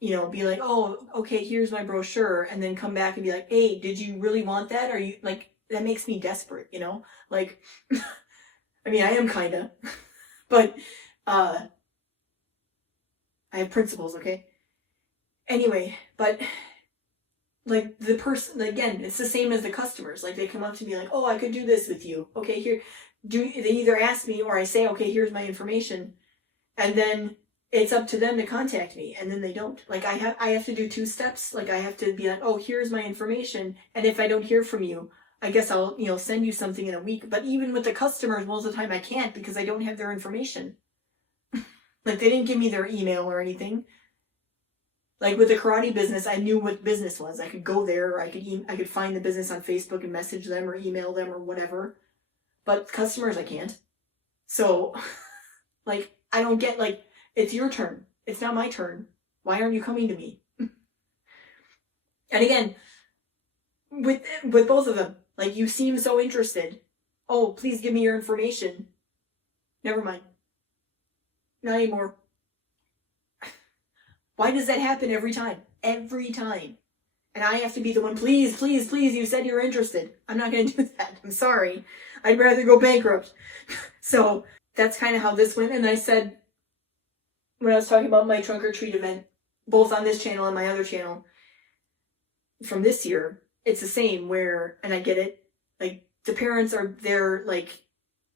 you know, be like, oh, okay, here's my brochure, and then come back and be like, hey, did you really want that? Are you, like, that makes me desperate, you know? Like, I mean, I am kinda, but I have principles, okay? Anyway, but like, the person, again, it's the same as the customers. Like, they come up to me like, oh, I could do this with you. Okay, here, they either ask me or I say, okay, here's my information. And then it's up to them to contact me, and then they don't. Like, I have to do 2 steps. Like, I have to be like, oh, here's my information. And if I don't hear from you, I guess I'll, you know, send you something in a week. But even with the customers, most of the time I can't because I don't have their information. Like, they didn't give me their email or anything. Like, with the karate business, I knew what business was. I could go there, or I could find the business on Facebook and message them or email them or whatever. But customers, I can't. So, like, I don't get, like, it's your turn. It's not my turn. Why aren't you coming to me? And again, with both of them, like, you seem so interested. Oh, please give me your information. Never mind. Not anymore. Why does that happen every time? Every time. And I have to be the one, please, please, please, you said you're interested. I'm not going to do that. I'm sorry. I'd rather go bankrupt. So that's kind of how this went. And I said, when I was talking about my trunk or treat event, both on this channel and my other channel from this year, it's the same where, and I get it, like, the parents are there, like,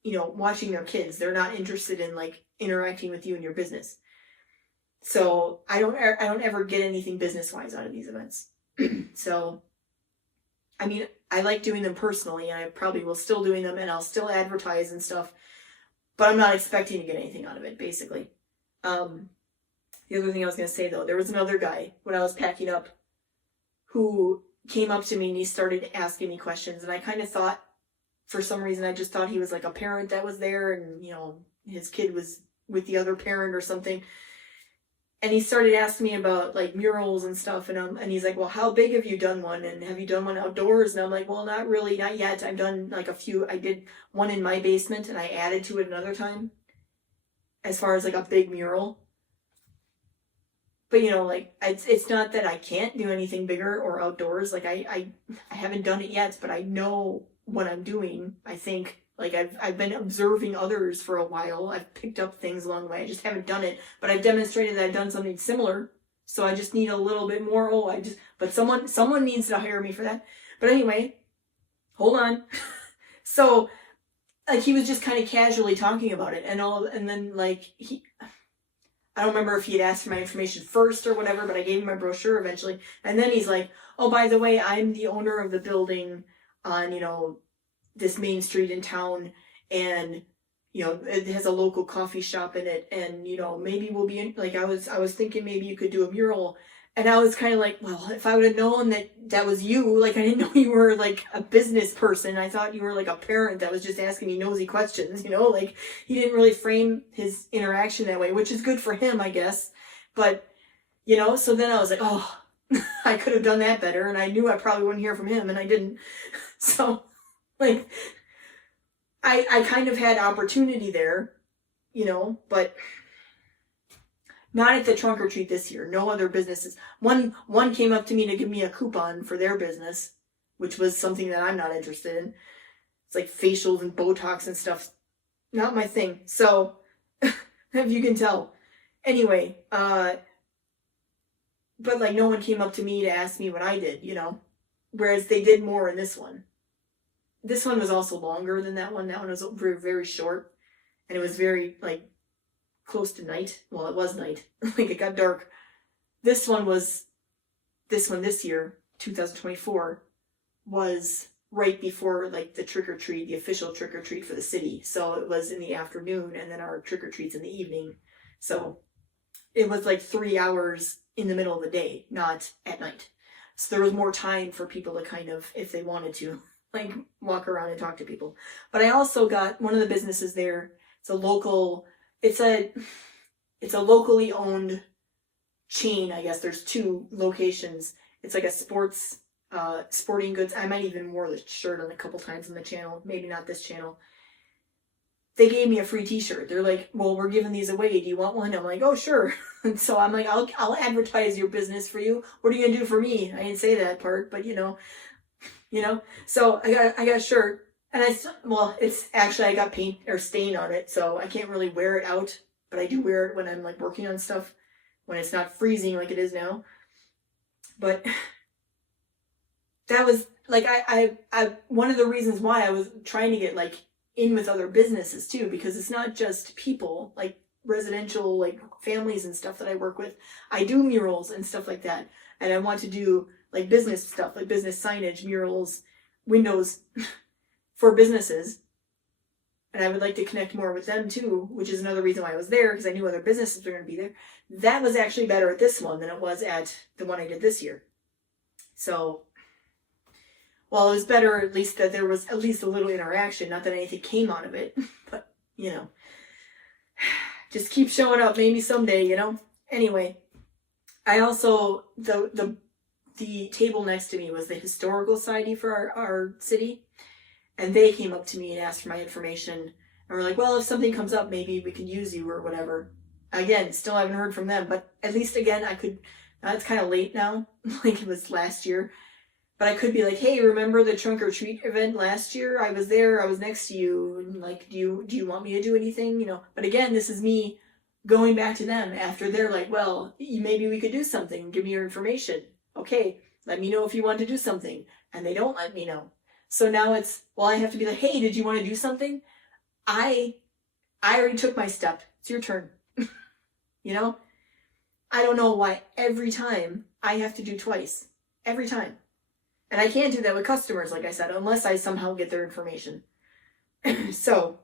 you know, watching their kids. They're not interested in, like, interacting with you and your business. So I don't ever get anything business-wise out of these events. So, I mean, I like doing them personally, and I probably will still doing them, and I'll still advertise and stuff, but I'm not expecting to get anything out of it, basically. The other thing I was going to say, though, there was another guy, when I was packing up, who came up to me and he started asking me questions, and I kind of thought, for some reason, I just thought he was like a parent that was there, and, you know, his kid was with the other parent or something. And he started asking me about, like, murals and stuff, and he's like, well, how big have you done one, and have you done one outdoors? And I'm like, well, not really, not yet. I've done, like, a few. I did one in my basement, and I added to it another time, as far as, like, a big mural. But, you know, like, it's not that I can't do anything bigger or outdoors. Like, I haven't done it yet, but I know what I'm doing, I think. Like, I've been observing others for a while. I've picked up things along the way. I just haven't done it. But I've demonstrated that I've done something similar. So I just need a little bit more. But someone needs to hire me for that. But anyway, hold on. So like he was just kind of casually talking about it, and then like I don't remember if he had asked for my information first or whatever, but I gave him my brochure eventually. And then he's like, oh, by the way, I'm the owner of the building on, this main street in town. And, it has a local coffee shop in it. And, maybe we'll be in, like, I was thinking maybe you could do a mural. And I was kind of like, well, if I would have known that was you, like, I didn't know you were like a business person. I thought you were like a parent that was just asking me nosy questions, like he didn't really frame his interaction that way, which is good for him, I guess. But, so then I was like, oh, I could have done that better. And I knew I probably wouldn't hear from him, and I didn't. So, like, I kind of had opportunity there, but not at the trunk or treat this year. No other businesses. One came up to me to give me a coupon for their business, which was something that I'm not interested in. It's like facials and Botox and stuff. Not my thing. So, if you can tell. Anyway, but like no one came up to me to ask me what I did, Whereas they did more in this one. This one was also longer than that one. That one was very, very short. And it was very, like, close to night. Well, it was night. Like, it got dark. This one this year, 2024, was right before, like, the trick-or-treat, the official trick-or-treat for the city. So it was in the afternoon, and then our trick-or-treat's in the evening. So it was, like, 3 hours in the middle of the day, not at night. So there was more time for people to kind of, if they wanted to, like, walk around and talk to people. But I also got one of the businesses there. It's a locally owned chain, I guess. There's 2 locations. It's like a sporting goods. I might even wore the shirt on a couple times on the channel. Maybe not this channel. They gave me a free t-shirt. They're like, well, we're giving these away. Do you want one? I'm like, oh, sure. And so I'm like, I'll advertise your business for you. What are you going to do for me? I didn't say that part, but so I got a shirt, and it's actually, I got paint or stain on it, so I can't really wear it out, but I do wear it when I'm like working on stuff, when it's not freezing like it is now. But that was like, I one of the reasons why I was trying to get like in with other businesses too, because it's not just people, like residential, like families and stuff that I work with. I do murals and stuff like that, and I want to do like business stuff, like business signage, murals, windows for businesses. And I would like to connect more with them too, which is another reason why I was there, because I knew other businesses were going to be there. That was actually better at this one than it was at the one I did this year. So, well, it was better at least that there was at least a little interaction, not that anything came out of it, but, just keep showing up, maybe someday, Anyway, I also, the table next to me was the Historical Society for our city. And they came up to me and asked for my information. And were like, well, if something comes up, maybe we could use you or whatever. Again, still haven't heard from them. But at least, again, I could, it's kind of late now. Like it was last year. But I could be like, hey, remember the trunk or treat event last year? I was there. I was next to you. And like, do you want me to do anything? But again, this is me going back to them after they're like, well, maybe we could do something. Give me your information. Okay, let me know if you want to do something. And they don't let me know. So now it's, well, I have to be like, hey, did you want to do something? I already took my step. It's your turn. I don't know why every time I have to do twice. Every time. And I can't do that with customers, like I said, unless I somehow get their information. So,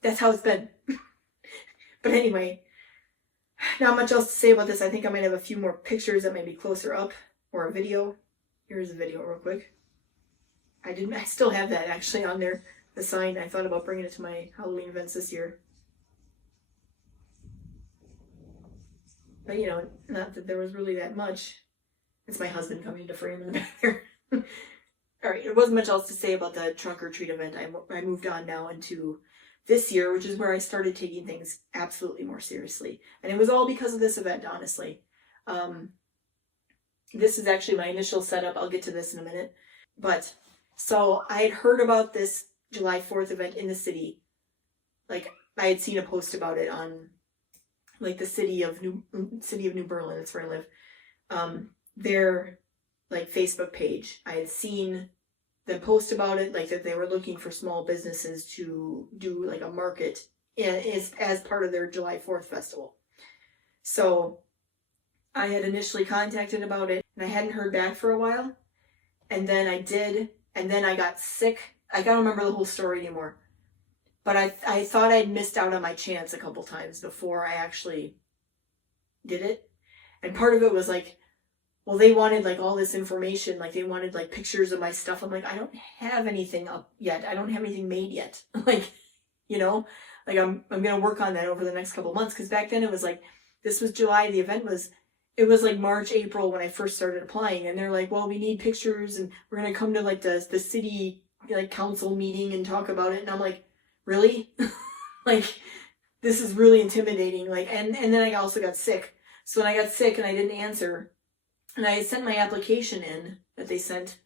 that's how it's been. But anyway, not much else to say about this. I think I might have a few more pictures that may be closer up, or a video. Here's a video real quick. I still have that actually on there, the sign. I thought about bringing it to my Halloween events this year. But not that there was really that much. It's my husband coming to frame in the back there. Alright, there wasn't much else to say about the trunk or treat event. I moved on now into this year, which is where I started taking things absolutely more seriously. And it was all because of this event, honestly. This is actually my initial setup. I'll get to this in a minute. But so I had heard about this July 4th event in the city. Like I had seen a post about it on like the city of New Berlin. That's where I live. Their like Facebook page. I had seen them post about it, like that they were looking for small businesses to do like a market as part of their July 4th festival. So I had initially contacted about it, and I hadn't heard back for a while. And then I did, and then I got sick. I don't remember the whole story anymore. But I thought I'd missed out on my chance a couple times before I actually did it. And part of it was like, well, they wanted like all this information, like they wanted like pictures of my stuff. I'm like, I don't have anything up yet. I don't have anything made yet. Like, you know, like I'm gonna work on that over the next couple months, because back then it was like, this was July, the event was, it was like March, April when I first started applying, and they're like, well, we need pictures, and we're gonna come to like the city like council meeting and talk about it. And I'm like, really? Like, this is really intimidating. Like, and then I also got sick. So when I got sick and I didn't answer, and I had sent my application in that they sent,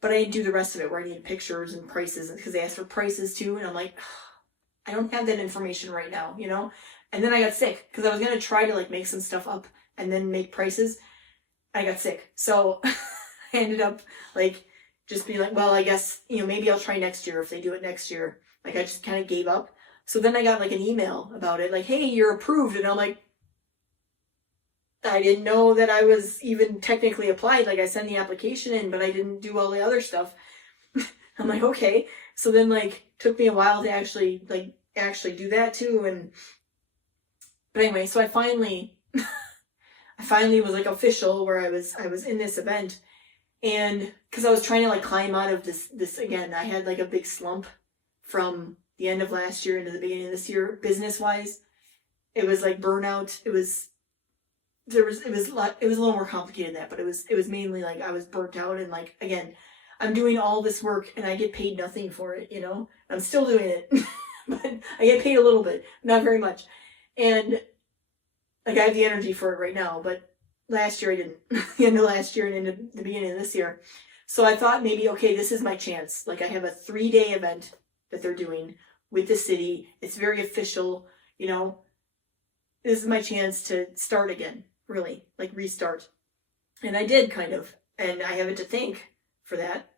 but I didn't do the rest of it where I needed pictures and prices, because they asked for prices too. And I'm like, I don't have that information right now, you know? And then I got sick because I was going to try to like make some stuff up and then make prices. I got sick. So I ended up like just being like, well, I guess, you know, maybe I'll try next year if they do it next year. Like I just kind of gave up. So then I got like an email about it, like, hey, you're approved. And I'm like, I didn't know that I was even technically applied. Like I sent the application in, but I didn't do all the other stuff. I'm like, okay. So then like took me a while to actually do that too. But anyway, so I finally was like official where I was in this event. And because I was trying to like climb out of this again, I had like a big slump from the end of last year into the beginning of this year, business wise. It was like burnout. It was a little more complicated than that, but it was mainly like I was burnt out, and like, again, I'm doing all this work and I get paid nothing for it, you know? I'm still doing it, but I get paid a little bit, not very much. And like I have the energy for it right now, but last year I didn't. The end of last year and into the beginning of this year. So I thought maybe, okay, this is my chance. Like I have a 3-day event that they're doing with the city. It's very official, you know? This is my chance to start again, really, like restart. And I did kind of, and I have it to thank for that.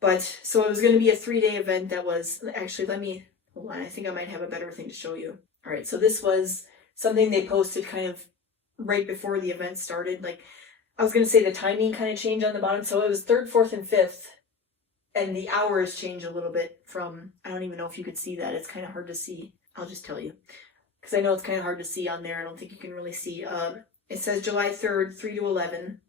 But so it was going to be a 3-day event that was, actually, hold on, I think I might have a better thing to show you. All right, so this was something they posted kind of right before the event started. Like, I was going to say the timing kind of changed on the bottom. So it was 3rd, 4th, and 5th. And the hours changed a little bit from, I don't even know if you could see that. It's kind of hard to see. I'll just tell you, because I know it's kind of hard to see on there. I don't think you can really see. It says July 3rd, 3 to 11,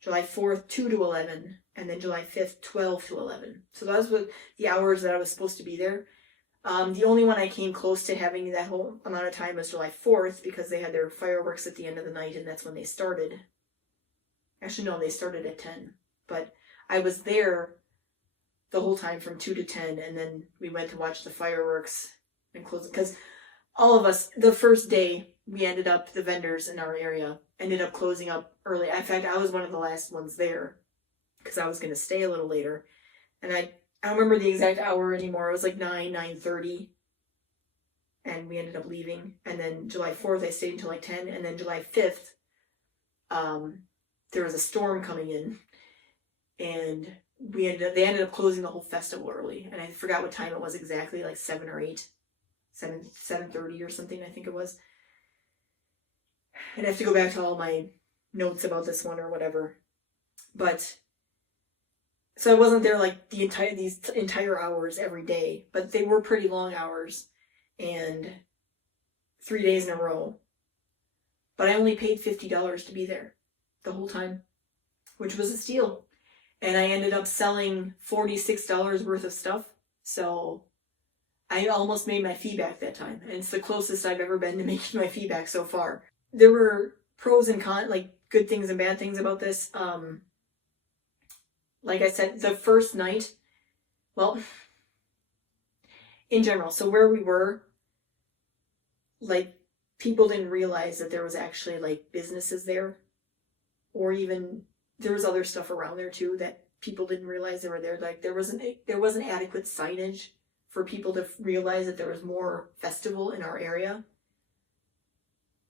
July 4th, 2 to 11, and then July 5th, 12 to 11. So those were the hours that I was supposed to be there. The only one I came close to having that whole amount of time was July 4th, because they had their fireworks at the end of the night, and that's when they started. Actually, no, they started at 10. But I was there the whole time from 2 to 10, and then we went to watch the fireworks and close it. Because all of us, the first day, the vendors in our area ended up closing up early. In fact, I was one of the last ones there because I was going to stay a little later. And I don't remember the exact hour anymore. It was like 9:30. And we ended up leaving. And then July 4th, I stayed until like 10. And then July 5th, there was a storm coming in. And they ended up closing the whole festival early. And I forgot what time it was exactly, like 7 or 8. 7:30 or something, I think it was. I'd have to go back to all my notes about this one or whatever. But so I wasn't there like these entire hours every day, but they were pretty long hours, and 3 days in a row. But I only paid $50 to be there the whole time, which was a steal. And I ended up selling $46 worth of stuff. So I almost made my fee back that time. And it's the closest I've ever been to making my fee back so far. There were pros and cons, like good things and bad things about this. Like I said, the first night, well, in general, so where we were, like, people didn't realize that there was actually, like, businesses there. Or even, there was other stuff around there, too, that people didn't realize they were there. Like, there wasn't adequate signage for people to realize that there was more festival in our area.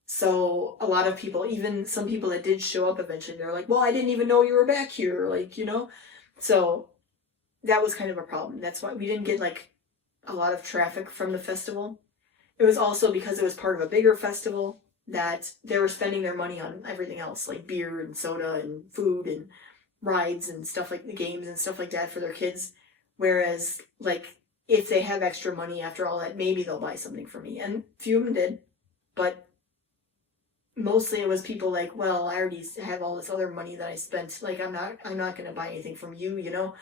So a lot of people, even some people that did show up eventually, they're like, well, I didn't even know you were back here. Like, you know, So that was kind of a problem. That's why we didn't get like a lot of traffic from the festival. It was also because it was part of a bigger festival that they were spending their money on everything else, like beer and soda and food and rides and stuff like the games and stuff like that for their kids. Whereas, like, if they have extra money after all that, maybe they'll buy something for me. And a few of them did, but mostly it was people like, well, I already have all this other money that I spent. Like, I'm not going to buy anything from you, you know?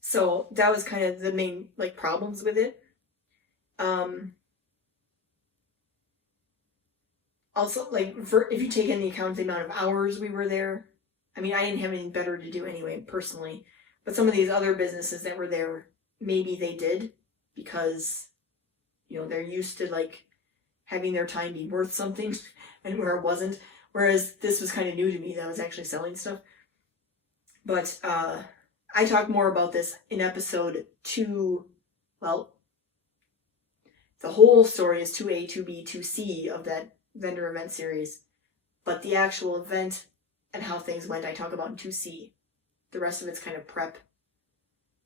So that was kind of the main, like, problems with it. Also, like, if you take into account the amount of hours we were there, I mean, I didn't have anything better to do anyway, personally. But some of these other businesses that were there, maybe they did because, you know, they're used to, like, having their time be worth something and where it wasn't. Whereas this was kind of new to me that I was actually selling stuff. But I talk more about this in episode 2. Well, the whole story is 2A, 2B, 2C of that vendor event series. But the actual event and how things went, I talk about in 2C. The rest of it's kind of prep.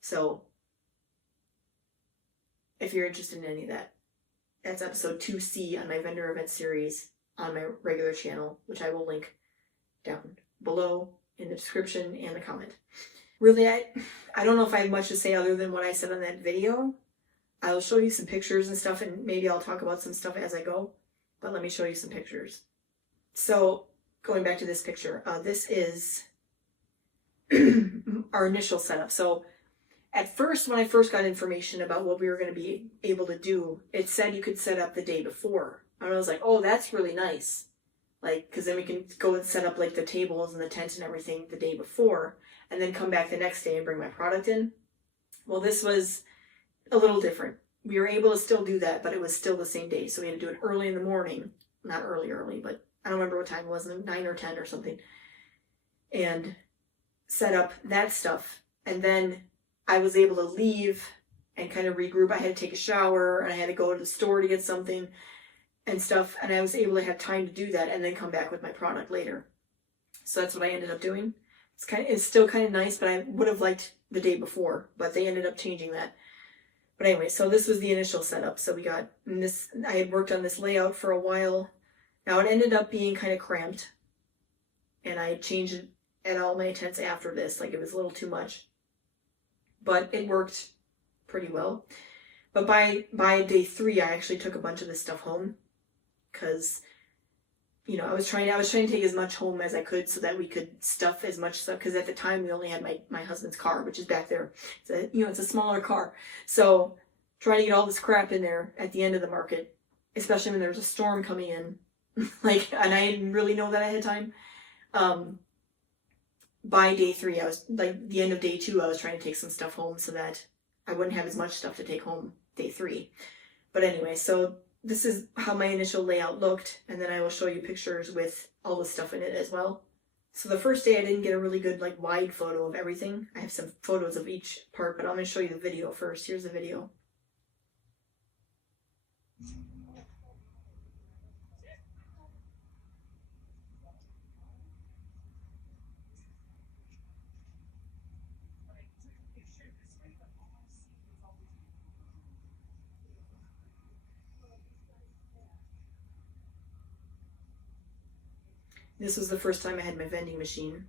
So, if you're interested in any of that, that's episode 2C on my vendor event series on my regular channel, which I will link down below in the description and the comment. Really, I don't know if I have much to say other than what I said on that video. I'll show you some pictures and stuff, and maybe I'll talk about some stuff as I go. But let me show you some pictures. So, going back to this picture, this is our initial setup. So, at first, when I first got information about what we were going to be able to do, it said you could set up the day before. And I was like, oh, that's really nice. Like, because then we can go and set up, like, the tables and the tent and everything the day before, and then come back the next day and bring my product in. Well, this was a little different. We were able to still do that, but it was still the same day. So we had to do it early in the morning. Not early, but I don't remember what time it was, 9 or 10 or something. And set up that stuff. And then I was able to leave and kind of regroup. I had to take a shower and I had to go to the store to get something and stuff. And I was able to have time to do that and then come back with my product later. So that's what I ended up doing. It's still kind of nice, but I would have liked the day before, but they ended up changing that. But anyway, so this was the initial setup. So we got this, I had worked on this layout for a while. Now it ended up being kind of cramped and I changed it at all my tents after this. Like it was a little too much, but it worked pretty well. But by day 3, I actually took a bunch of this stuff home because, you know, I was trying to take as much home as I could so that we could stuff as much stuff. Because at the time we only had my husband's car, which is back there. It's a smaller car. So trying to get all this crap in there at the end of the market, especially when there's a storm coming in, like, and I didn't really know that ahead of time. By day 3, I was like the end of day 2, I was trying to take some stuff home so that I wouldn't have as much stuff to take home day 3. But anyway, so this is how my initial layout looked, and then I will show you pictures with all the stuff in it as well. So the first day I didn't get a really good like wide photo of everything. I have some photos of each part, but I'm going to show you the video first. Here's the video. This was the first time I had my vending machine.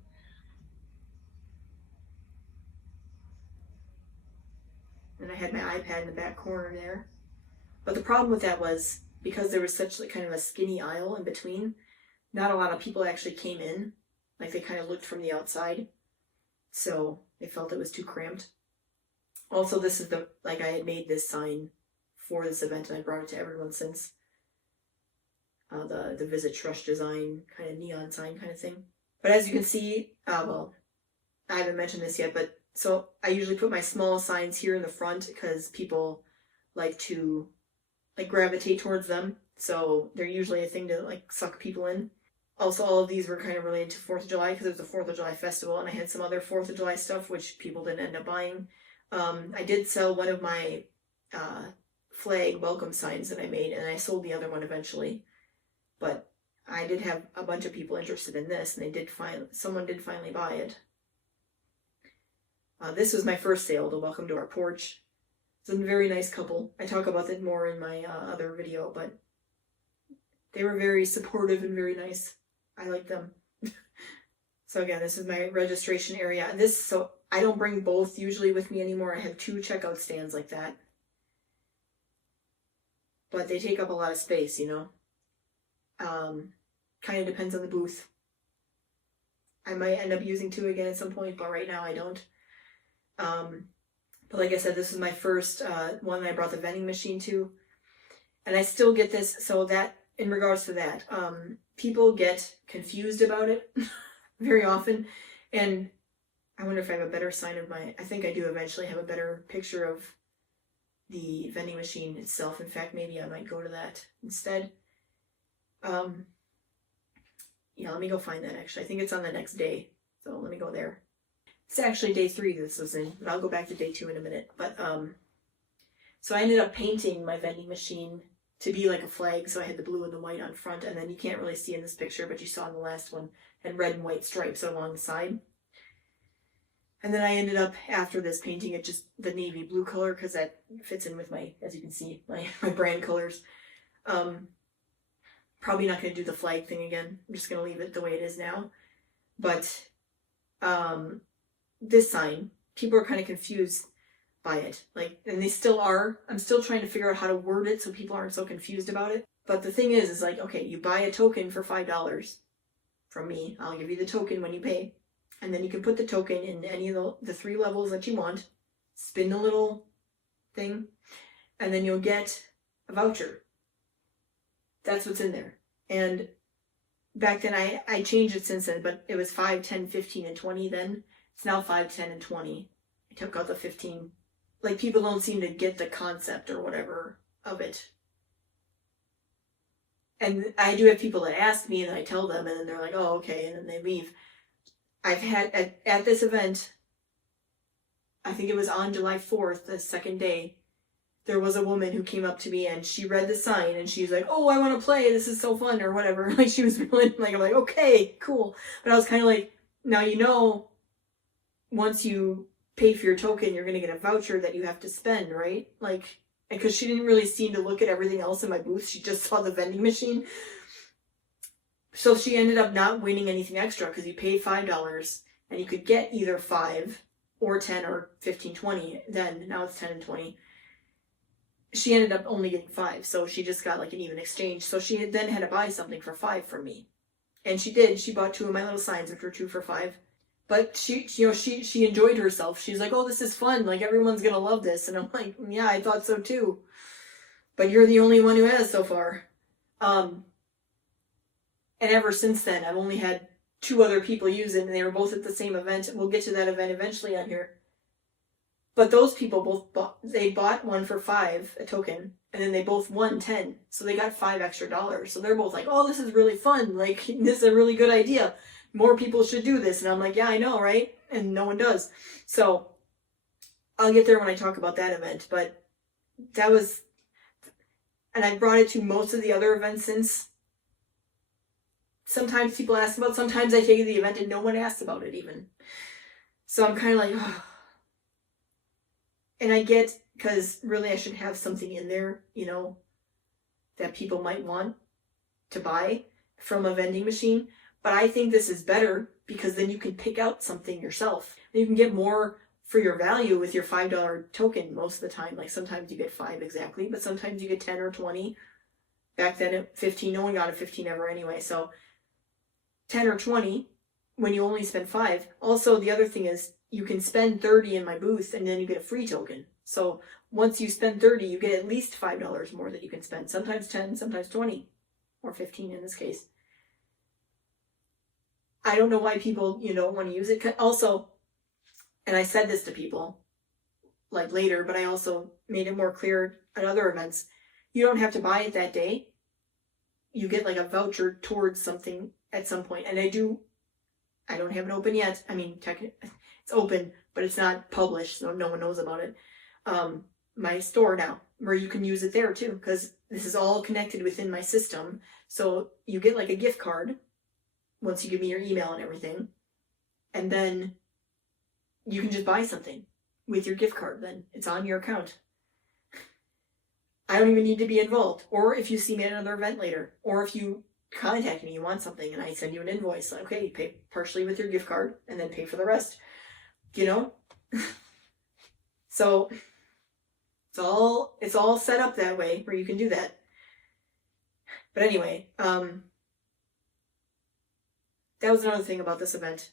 And I had my iPad in the back corner there. But the problem with that was, because there was such like kind of a skinny aisle in between, not a lot of people actually came in. Like they kind of looked from the outside. So they felt it was too cramped. Also, this is I had made this sign for this event and I brought it to everyone since. The Visit Shrush Design kind of neon sign kind of thing. But as you can see, well, I haven't mentioned this yet, but so I usually put my small signs here in the front because people like to like gravitate towards them. So they're usually a thing to like suck people in. Also, all of these were kind of related to 4th of July because it was the 4th of July festival and I had some other 4th of July stuff which people didn't end up buying. I did sell one of my flag welcome signs that I made and I sold the other one eventually. But I did have a bunch of people interested in this, and someone did finally buy it. This was my first sale, the Welcome to Our Porch. It's a very nice couple. I talk about that more in my other video, but they were very supportive and very nice. I like them. So again, this is my registration area. So I don't bring both usually with me anymore. I have 2 checkout stands like that. But they take up a lot of space, you know. Kind of depends on the booth. I might end up using 2 again at some point, but right now I don't. But like I said, this is my first one that I brought the vending machine to. And I still get this, so that, in regards to that, people get confused about it very often. And I wonder if I have a better sign of I think I do eventually have a better picture of the vending machine itself. In fact, maybe I might go to that instead. Yeah, let me go find that actually. I think it's on the next day. So let me go there. It's actually day 3 this was in, but I'll go back to day 2 in a minute. But so I ended up painting my vending machine to be like a flag. So I had the blue and the white on front, and then you can't really see in this picture, but you saw in the last one, had red and white stripes along the side. And then I ended up, after this, painting it just the navy blue color, because that fits in with my, as you can see, my brand colors. Probably not going to do the flag thing again. I'm just going to leave it the way it is now. But this sign, people are kind of confused by it. Like, and they still are. I'm still trying to figure out how to word it so people aren't so confused about it. But the thing is like, okay, you buy a token for $5 from me. I'll give you the token when you pay. And then you can put the token in any of the 3 levels that you want. Spin the little thing. And then you'll get a voucher. That's what's in there. And back then, I changed it since then, but it was 5, 10, 15, and 20 then. It's now 5, 10, and 20. I took out the 15. Like, people don't seem to get the concept or whatever of it. And I do have people that ask me, and I tell them, and then they're like, oh, okay, and then they leave. I've had, at this event, I think it was on July 4th, the second day, there was a woman who came up to me and she read the sign and she's like, oh, I want to play, this is so fun, or whatever. Like, she was really, like, I'm like, okay, cool. But I was kind of like, now you know, once you pay for your token, you're going to get a voucher that you have to spend, right? Like, because she didn't really seem to look at everything else in my booth. She just saw the vending machine. So she ended up not winning anything extra because you paid $5 and you could get either 5 or 10 or 15, 20. Then, now it's 10 and 20. She ended up only getting 5, so she just got like an even exchange. So she then had to buy something for 5 from me. And she did. She bought 2 of my little signs, which were 2 for 5. But she enjoyed herself. She's like, oh, this is fun. Like, everyone's going to love this. And I'm like, yeah, I thought so too. But you're the only one who has so far. And ever since then, I've only had 2 other people use it, and they were both at the same event. We'll get to that event eventually on here. But those people both bought one for 5, a token, and then they both won 10. So they got $5 extra. So they're both like, oh, this is really fun. Like, this is a really good idea. More people should do this. And I'm like, yeah, I know, right? And no one does. So I'll get there when I talk about that event. But that was, and I brought it to most of the other events since. Sometimes people ask about, sometimes I take the event and no one asks about it even. So I'm kind of like, oh. And I get, because really I should have something in there, you know, that people might want to buy from a vending machine. But I think this is better because then you can pick out something yourself. And you can get more for your value with your $5 token most of the time. Like, sometimes you get 5 exactly, but sometimes you get 10 or 20. Back then at 15, no one got a 15 ever anyway. So 10 or 20 when you only spend 5. Also, the other thing is, you can spend 30 in my booth and then you get a free token. So once you spend 30, you get at least $5 more that you can spend. Sometimes 10, sometimes 20, or 15 in this case. I don't know why people, don't want to use it. Also, and I said this to people like later, but I also made it more clear at other events. You don't have to buy it that day. You get like a voucher towards something at some point. And I don't have it open yet. I mean, technically it's open, but it's not published, so no one knows about it. My store now, where you can use it there too, because this is all connected within my system. So you get like a gift card once you give me your email and everything. And then you can just buy something with your gift card. Then it's on your account. I don't even need to be involved. Or if you see me at another event later, or if you contact me, you want something, and I send you an invoice, okay, pay partially with your gift card and then pay for the rest. You know? So it's all set up that way where you can do that. But anyway, that was another thing about this event.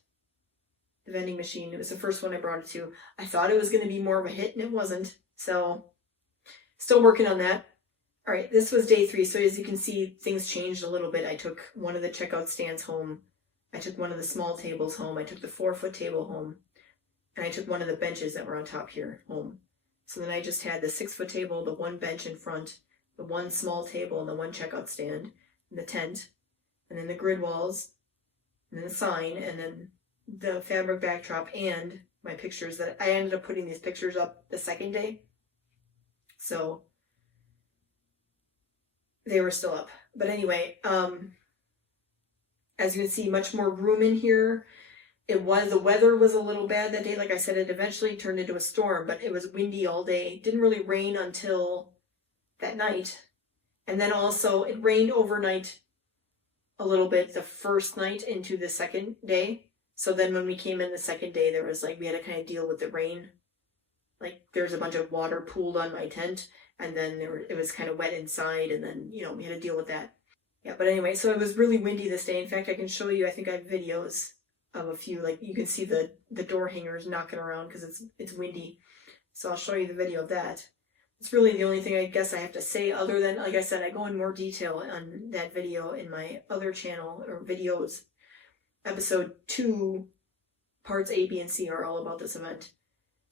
The vending machine. It was the first one I brought it to. I thought it was going to be more of a hit, and it wasn't. So, still working on that. All right, this was day 3. So as you can see, things changed a little bit. I took one of the checkout stands home. I took one of the small tables home. I took the 4-foot table home. And I took one of the benches that were on top here home. So then I just had the 6-foot table, the 1 bench in front, the 1 small table, and the 1 checkout stand, and the tent, and then the grid walls, and then the sign, and then the fabric backdrop, and my pictures that I ended up putting these pictures up the second day. So they were still up. But anyway, as you can see, much more room in here. The weather was a little bad that day. Like I said, it eventually turned into a storm, but it was windy all day. It didn't really rain until that night. And then also it rained overnight a little bit the first night into the second day. So then when we came in the second day, there was we had to kind of deal with the rain. Like there's a bunch of water pooled on my tent, and then it was kind of wet inside, and then, we had to deal with that. Yeah, but anyway, so it was really windy this day. In fact, I can show you, I think I have videos of a few, you can see the door hangers knocking around because it's windy. So I'll show you the video of that. It's really the only thing I guess I have to say, other than, like I said, I go in more detail on that video in my other channel, or videos. Episode 2, parts A, B, and C are all about this event.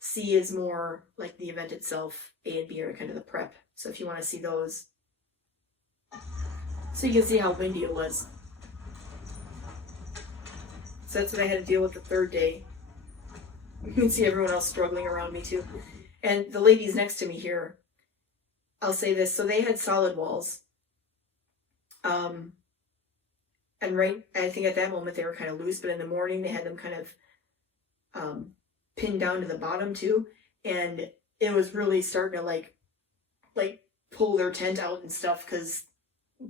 C is more like the event itself. A and B are kind of the prep. So if you want to see those. So you can see how windy it was. So that's what I had to deal with the third day. You can see everyone else struggling around me too. And the ladies next to me here, I'll say this. So they had solid walls. And I think at that moment they were kind of loose, but in the morning they had them kind of pinned down to the bottom too. And it was really starting to like pull their tent out and stuff, because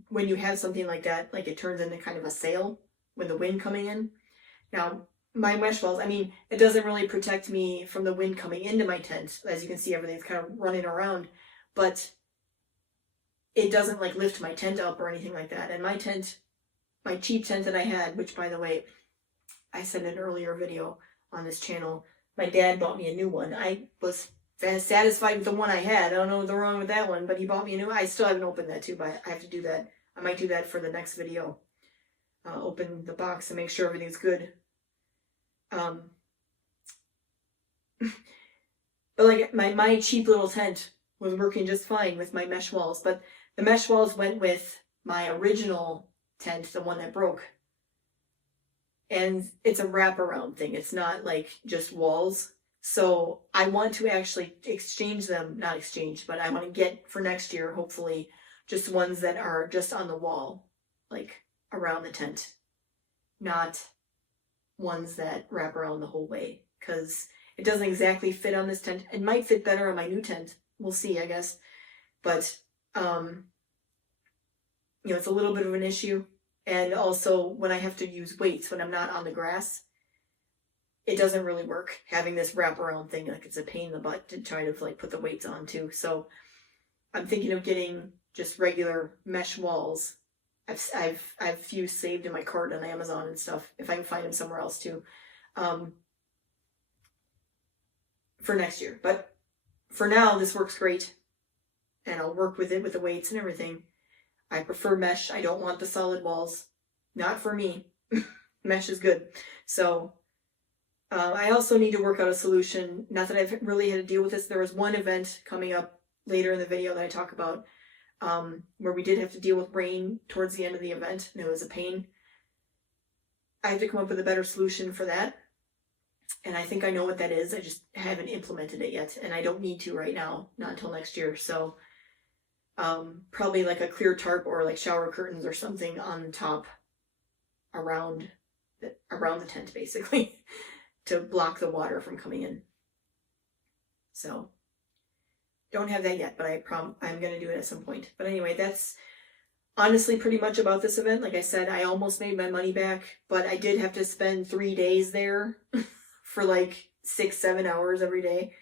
when you have something like that, it turns into kind of a sail with the wind coming in. Now, my mesh walls, it doesn't really protect me from the wind coming into my tent. As you can see, everything's kind of running around, but it doesn't lift my tent up or anything like that. And my tent, my cheap tent that I had, which by the way, I said in an earlier video on this channel, my dad bought me a new one. I was satisfied with the one I had. I don't know what's wrong with that one, but he bought me a new one. I still haven't opened that too, but I have to do that. I might do that for the next video. Open the box and make sure everything's good. But my cheap little tent was working just fine with my mesh walls, but the mesh walls went with my original tent, the one that broke. And it's a wraparound thing. It's not just walls. So I want to actually exchange them, not exchange, but I want to get for next year, hopefully, just ones that are just on the wall, around the tent, not ones that wrap around the whole way, because it doesn't exactly fit on this tent. It might fit better on my new tent. We'll see, I guess. But, it's a little bit of an issue. And also, when I have to use weights, when I'm not on the grass, it doesn't really work, having this wraparound thing. It's a pain in the butt to try to, put the weights on, too. So, I'm thinking of getting just regular mesh walls. I've a few saved in my cart on Amazon and stuff, if I can find them somewhere else too, for next year. But for now, this works great, and I'll work with it with the weights and everything. I prefer mesh. I don't want the solid walls. Not for me. Mesh is good. So I also need to work out a solution. Not that I've really had to deal with this. There was one event coming up later in the video that I talk about, where we did have to deal with rain towards the end of the event, and it was a pain. I have to come up with a better solution for that, and I think I know what that is. I just haven't implemented it yet, and I don't need to right now, not until next year. So probably a clear tarp or shower curtains or something on top around the tent, basically, to block the water from coming in. So don't have that yet, but I'm going to do it at some point. But anyway, that's honestly pretty much about this event. Like I said, I almost made my money back, but I did have to spend 3 days there for like 6-7 hours every day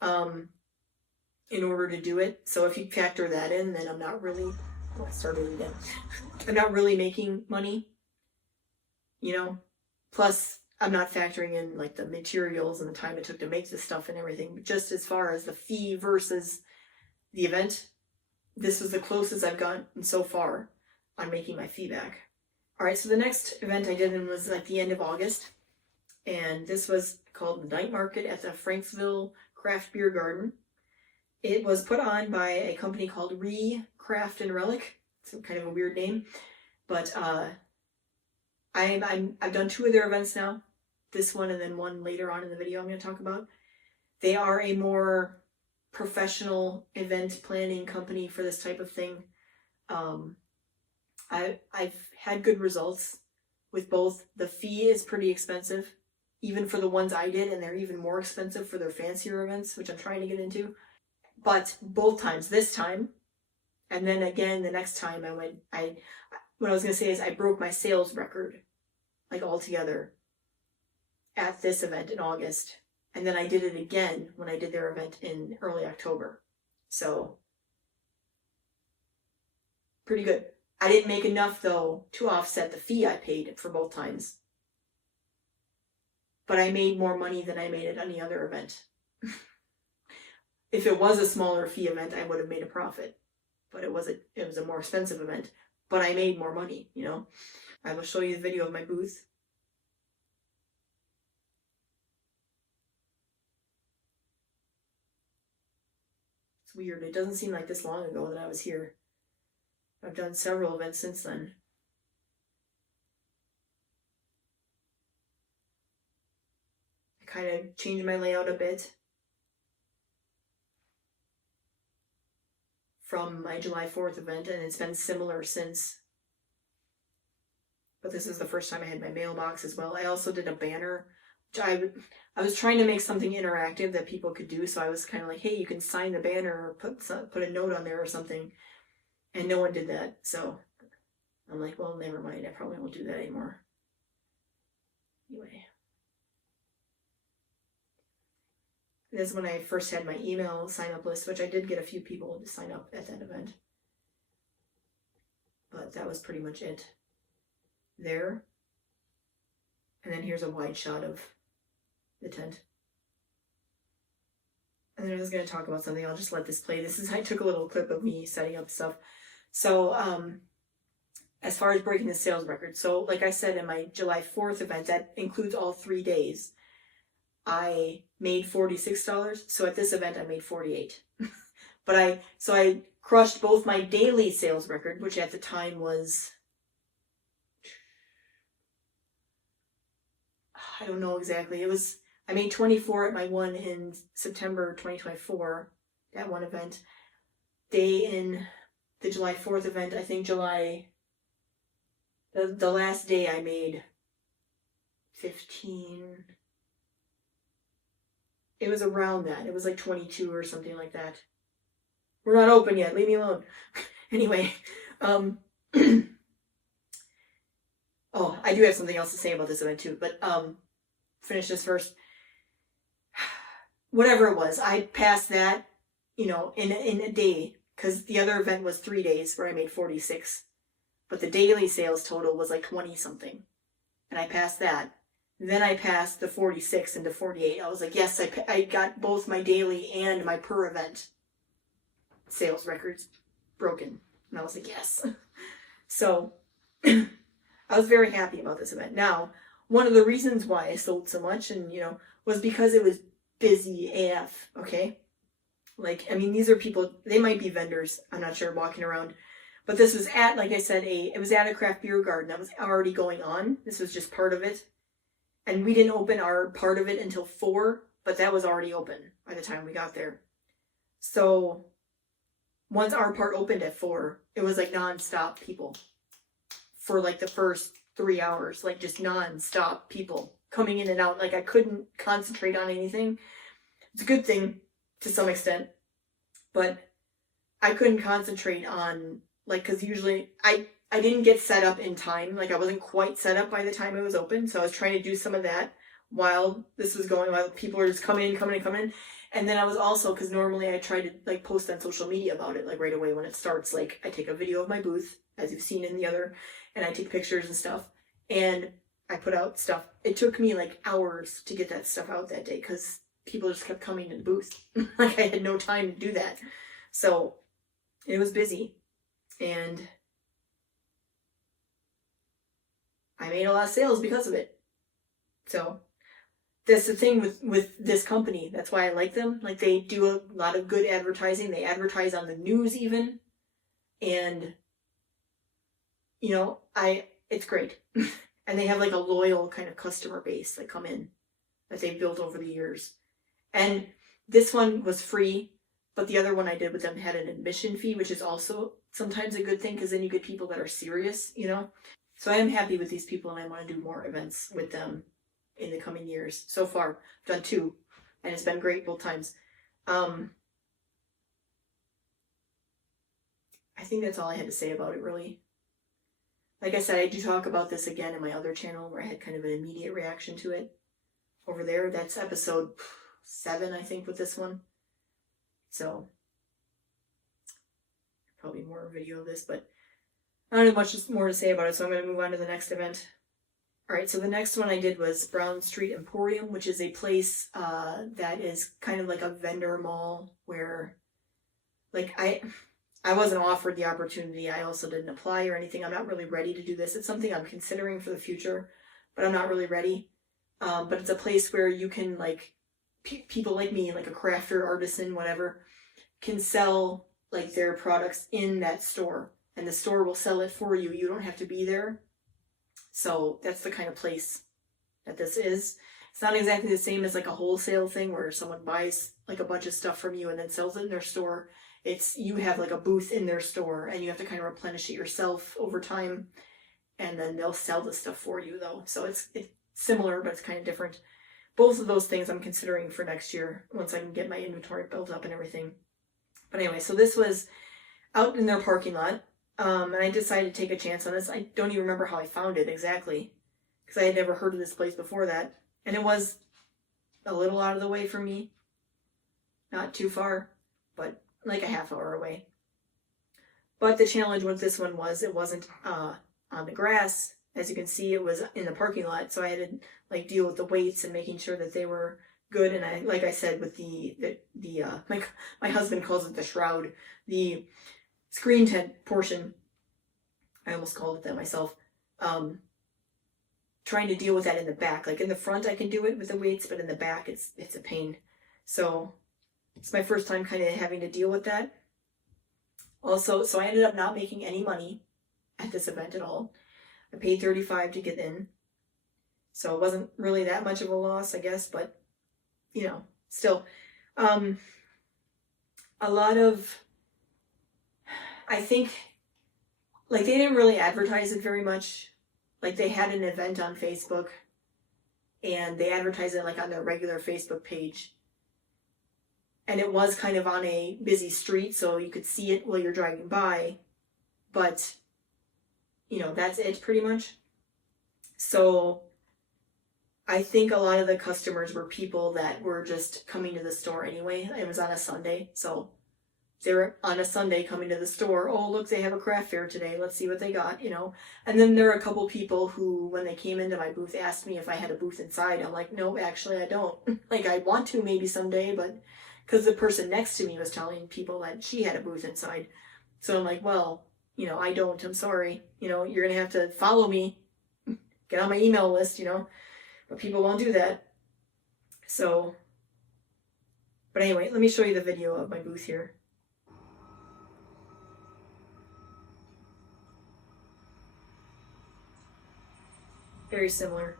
in order to do it. So if you factor that in, then I'm not really, well, started again. I'm not really making money, you know. Plus, I'm not factoring in like the materials and the time it took to make this stuff and everything. But just as far as the fee versus the event, this was the closest I've gotten so far on making my fee back. All right, so the next event I did was like the end of August, and this was called the Night Market at the Franksville Craft Beer Garden. It was put on by a company called Craft and Relic. It's kind of a weird name, but I've done 2 of their events now. This one and then one later on in the video I'm going to talk about. They are a more professional event planning company for this type of thing. I've had good results with both. The fee is pretty expensive, even for the ones I did, and they're even more expensive for their fancier events, which I'm trying to get into. But both times, this time, and then again the next time what I was going to say is I broke my sales record, like altogether, at this event in August. And then I did it again when I did their event in early October. So, pretty good. I didn't make enough, though, to offset the fee I paid for both times. But I made more money than I made at any other event. If it was a smaller fee event, I would have made a profit. But it was a more expensive event. But I made more money, you know. I will show you the video of my booth. It's weird. It doesn't seem like this long ago that I was here. I've done several events since then. I kind of changed my layout a bit from my July 4th event, and it's been similar since. But this is the first time I had my mailbox as well. I also did a banner. I was trying to make something interactive that people could do, so I was kind of like, hey, you can sign the banner or put a note on there or something. And no one did that, so I'm like, well, never mind. I probably won't do that anymore. Anyway. This is when I first had my email sign-up list, which I did get a few people to sign up at that event. But that was pretty much it there. And then here's a wide shot of the tent. And then I was going to talk about something. I'll just let this play. I took a little clip of me setting up stuff. So, as far as breaking the sales record, so like I said in my July 4th event, that includes all 3 days. I made $46. So at this event, I made $48. But I crushed both my daily sales record, which at the time was, I don't know exactly. I made 24 at my one in September 2024, that one event. Day in the July 4th event, I think the last day I made 15. It was around that. It was like 22 or something like that. We're not open yet. Leave me alone. Anyway, oh, I do have something else to say about this event too, but finish this first. Whatever it was, I passed that, in a day, because the other event was 3 days where I made 46, but the daily sales total was like 20 something, and I passed that. Then I passed the 46 into 48. I was like, yes, I got both my daily and my per event sales records broken. And I was like, yes. So I was very happy about this event. Now, one of the reasons why I sold so much was because it was busy AF, okay? These are people, they might be vendors, I'm not sure, walking around. But this was at, like I said, it was at a craft beer garden that was already going on. This was just part of it. And we didn't open our part of it until 4, but that was already open by the time we got there. So once our part opened at 4, it was like non-stop people for like the first 3 hours, like just non-stop people coming in and out. Like I couldn't concentrate on anything. It's a good thing to some extent, but I couldn't concentrate on, like, because usually I didn't get set up in time. Like I wasn't quite set up by the time it was open, so I was trying to do some of that while this was going, while people were just coming in. And then I was also, because normally I try to like post on social media about it like right away when it starts. Like I take a video of my booth, as you've seen in the other, and I take pictures and stuff, and I put out stuff. It took me like hours to get that stuff out that day because people just kept coming to the booth. Like I had no time to do that. So it was busy, and I made a lot of sales because of it. So that's the thing with this company. That's why I like them. Like they do a lot of good advertising. They advertise on the news even. And it's great. And they have like a loyal kind of customer base that come in that they've built over the years. And this one was free, but the other one I did with them had an admission fee, which is also sometimes a good thing because then you get people that are serious. So I am happy with these people and I want to do more events with them in the coming years. So far, I've done 2 and it's been great both times. I think that's all I had to say about it, really. Like I said, I do talk about this again in my other channel where I had kind of an immediate reaction to it. Over there, that's episode 7, I think, with this one. So, probably more video of this, but I don't have much more to say about it, so I'm going to move on to the next event. Alright, so the next one I did was Brown Street Emporium, which is a place that is kind of like a vendor mall where, like, I wasn't offered the opportunity. I also didn't apply or anything. I'm not really ready to do this. It's something I'm considering for the future, but I'm not really ready. But it's a place where you can, like, people like me, like a crafter, artisan, whatever, can sell, like, their products in that store. And the store will sell it for you. You don't have to be there. So that's the kind of place that this is. It's not exactly the same as like a wholesale thing where someone buys like a bunch of stuff from you and then sells it in their store. It's you have like a booth in their store and you have to kind of replenish it yourself over time, and then they'll sell the stuff for you though. So it's similar, but it's kind of different. Both of those things I'm considering for next year once I can get my inventory built up and everything. But anyway, so this was out in their parking lot. And I decided to take a chance on this. I don't even remember how I found it exactly because I had never heard of this place before that. And it was a little out of the way from me. Not too far, but like a half hour away. But the challenge with this one was it wasn't on the grass. As you can see, it was in the parking lot. So I had to like deal with the weights and making sure that they were good. And I, like I said, with my husband calls it the shroud, the screen tent portion, I almost called it that myself, trying to deal with that in the back. Like in the front I can do it with the weights, but in the back it's a pain. So it's my first time kind of having to deal with that. Also, so I ended up not making any money at this event at all. I paid $35 to get in. So it wasn't really that much of a loss, I guess, but still. A lot of, I think, like, they didn't really advertise it very much. Like, they had an event on Facebook, and they advertised it, like, on their regular Facebook page. And it was kind of on a busy street, so you could see it while you're driving by. But, that's it, pretty much. So, I think a lot of the customers were people that were just coming to the store anyway. It was on a Sunday, so they were on a Sunday coming to the store. Oh, look, they have a craft fair today. Let's see what they got, And then there are a couple people who, when they came into my booth, asked me if I had a booth inside. I'm like, no, actually, I don't. Like, I want to maybe someday, but because the person next to me was telling people that she had a booth inside. So I'm like, well, I don't. I'm sorry. You're going to have to follow me. Get on my email list, But people won't do that. So, but anyway, let me show you the video of my booth here. Very similar.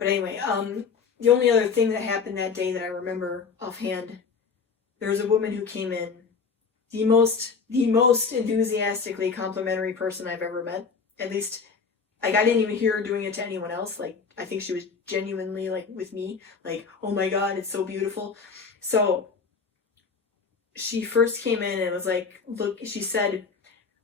But anyway, the only other thing that happened that day that I remember offhand, there was a woman who came in, the most enthusiastically complimentary person I've ever met. At least, like, I didn't even hear her doing it to anyone else. Like, I think she was genuinely, like, with me, like, oh my God, it's so beautiful. So she first came in and was like, look, she said,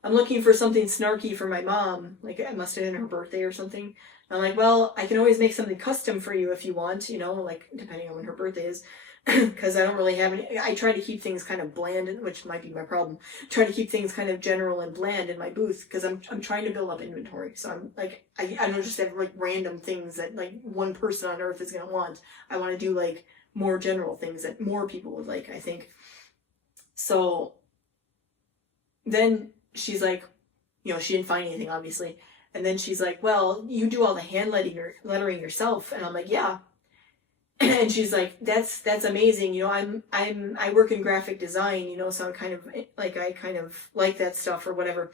I'm looking for something snarky for my mom. Like, it must have been her birthday or something. I'm like, well, I can always make something custom for you if you want, you know, like, depending on when her birthday is. Because I don't really have any, I try to keep things kind of bland, which might be my problem. Try to keep things kind of general and bland in my booth because I'm trying to build up inventory. So I'm like, I don't just have like random things that like one person on earth is going to want. I want to do like more general things that more people would like, I think. So then she's like, you know, she didn't find anything, obviously. And then she's like, well, you do all the hand lettering yourself. And I'm like, yeah. And she's like, that's amazing. You know, I work in graphic design, you know, so I'm kind of like, I kind of like that stuff or whatever.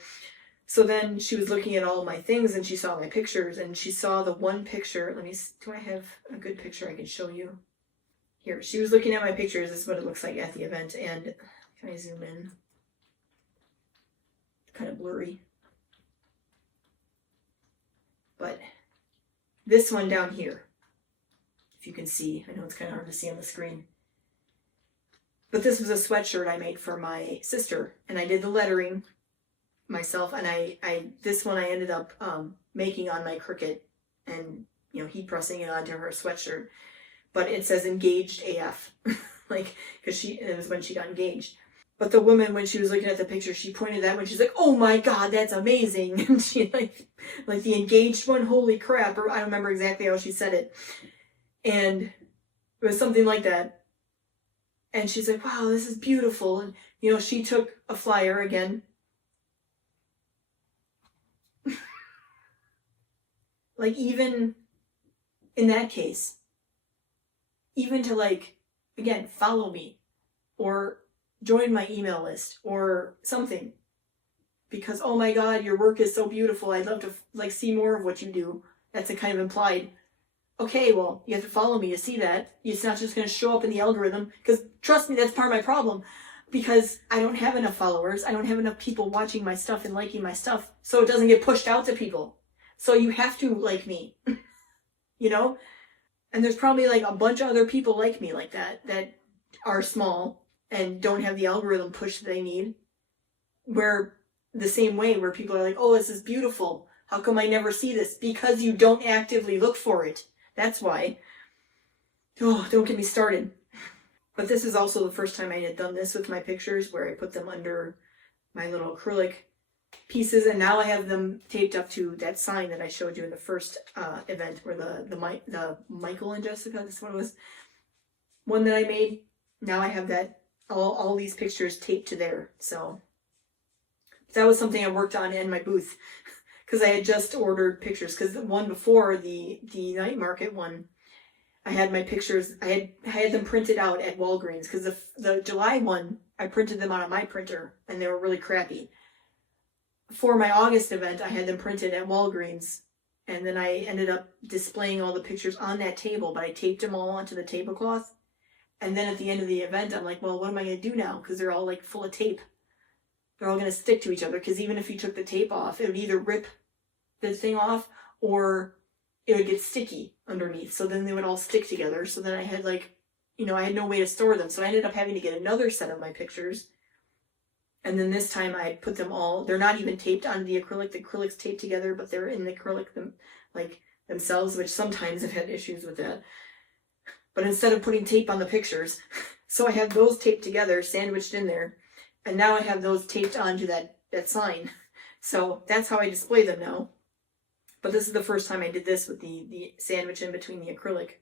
So then she was looking at all my things and she saw my pictures and she saw the one picture. Do I have a good picture I can show you? Here, she was looking at my pictures. This is what it looks like at the event. And can I zoom in? Kind of blurry. But this one down here, if you can see, I know it's kind of hard to see on the screen. But this was a sweatshirt I made for my sister, and I did the lettering myself, and this one I ended up making on my Cricut and, you know, heat pressing it onto her sweatshirt. But it says engaged AF, like, because it was when she got engaged. But the woman, when she was looking at the picture, she pointed that one. She's like, "Oh my God, that's amazing!" And she like the engaged one, holy crap! Or I don't remember exactly how she said it, and it was something like that. And she's like, "Wow, this is beautiful." And you know, she took a flyer again, like even in that case, even to like again follow me, or join my email list or something, because oh my God, your work is so beautiful. I'd love to like see more of what you do. That's a kind of implied. Okay, well, you have to follow me to see that. It's not just going to show up in the algorithm, because trust me, that's part of my problem, because I don't have enough followers. I don't have enough people watching my stuff and liking my stuff, so it doesn't get pushed out to people. So you have to like me, you know? And there's probably like a bunch of other people like me like that are small and don't have the algorithm push that they need, where the same way where people are like, oh, this is beautiful. How come I never see this? Because you don't actively look for it. That's why. Oh, don't get me started. But this is also the first time I had done this with my pictures, where I put them under my little acrylic pieces, and now I have them taped up to that sign that I showed you in the first event, where the Michael and Jessica, this one was one that I made. Now I have that all these pictures taped to there. So that was something I worked on in my booth, because I had just ordered pictures, because the one before, the night market one, I had my pictures, I had them printed out at Walgreens, because the July one, I printed them out on my printer and they were really crappy. For my August event, I had them printed at Walgreens, and then I ended up displaying all the pictures on that table, but I taped them all onto the tablecloth. And then at the end of the event, I'm like, well, what am I going to do now? Because they're all like full of tape. They're all going to stick to each other, because even if you took the tape off, it would either rip the thing off or it would get sticky underneath. So then they would all stick together. So then I had like, you know, I had no way to store them. So I ended up having to get another set of my pictures. And then this time I put them all, they're not even taped onto the acrylic. The acrylic's taped together, but they're in the acrylic themselves, which sometimes I've had issues with that. But instead of putting tape on the pictures, so I have those taped together, sandwiched in there. And now I have those taped onto that sign. So that's how I display them now. But this is the first time I did this with the sandwich in between the acrylic,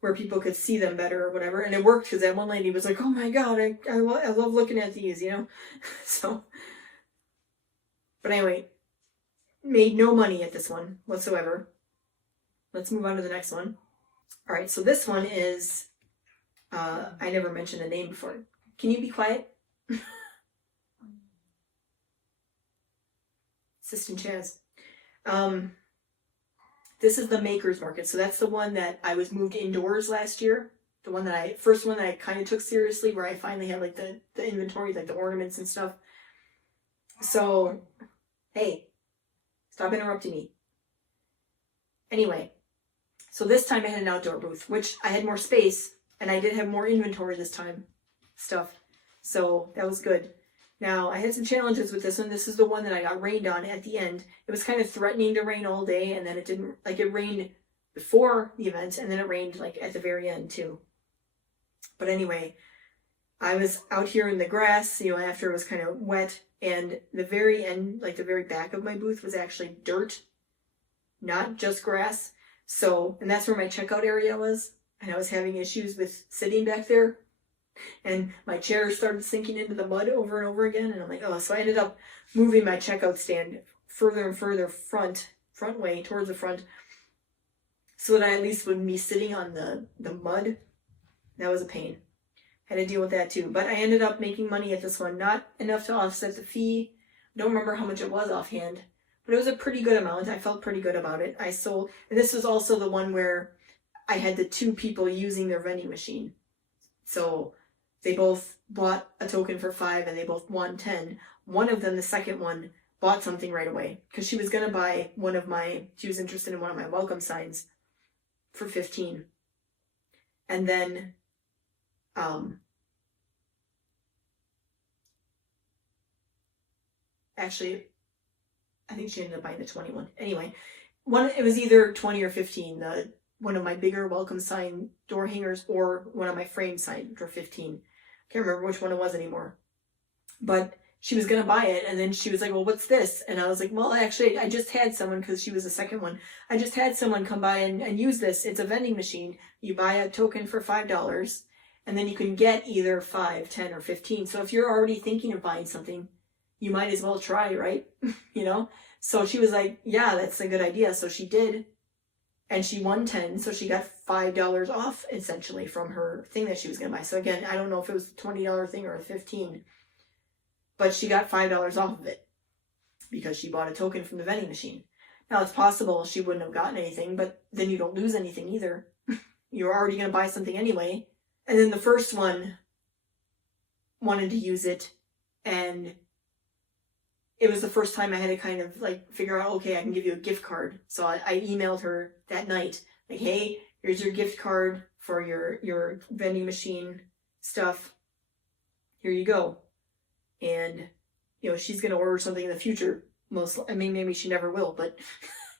where people could see them better or whatever. And it worked, because that one lady was like, oh my God, I love looking at these, you know? So, but anyway, made no money at this one whatsoever. Let's move on to the next one. All right, so this one is, I never mentioned the name before. Can you be quiet? Assistant Chaz. This is the Makers Market. So that's the one that I was moved indoors last year. The one that first one that I kind of took seriously, where I finally had like the inventory, like the ornaments and stuff. So, hey, stop interrupting me. Anyway, so this time I had an outdoor booth, which I had more space, and I did have more inventory this time, stuff. So that was good. Now, I had some challenges with this one. This is the one that I got rained on at the end. It was kind of threatening to rain all day, and then it didn't, like it rained before the event, and then it rained like at the very end too. But anyway, I was out here in the grass, after it was kind of wet, and the very end, like the very back of my booth was actually dirt, not just grass. So, and that's where my checkout area was, and I was having issues with sitting back there. And my chair started sinking into the mud over and over again. And I'm like, oh, so I ended up moving my checkout stand further and further front way towards the front, so that I at least wouldn't be sitting on the mud. That was a pain. Had to deal with that too. But I ended up making money at this one. Not enough to offset the fee. I don't remember how much it was offhand, but it was a pretty good amount. I felt pretty good about it. I sold, and this was also the one where I had the 2 people using their vending machine. So they both bought a token for 5 and they both won 10. One of them, the second one, bought something right away because she was going to buy she was interested in one of my welcome signs for 15. And then, actually, I think she ended up buying the 21. Anyway, it was either 20 or 15. One of my bigger welcome sign door hangers or one of my frame signs for 15. Can't remember which one it was anymore. But she was going to buy it, and then she was like, well, what's this? And I was like, well, actually, I just had someone, because she was the second one, I just had someone come by and use this. It's a vending machine. You buy a token for $5, and then you can get either 5, 10, or 15. So if you're already thinking of buying something, you might as well try, right? So she was like, yeah, that's a good idea. So she did. And she won 10, so she got $5 off, essentially, from her thing that she was going to buy. So again, I don't know if it was a $20 thing or a $15, but she got $5 off of it because she bought a token from the vending machine. Now, it's possible she wouldn't have gotten anything, but then you don't lose anything either. You're already going to buy something anyway. And then the first one wanted to use it, and it was the first time I had to kind of like figure out, okay, I can give you a gift card. So I emailed her that night, like, hey, here's your gift card for your vending machine stuff. Here you go. And, she's going to order something in the future. Maybe she never will, but,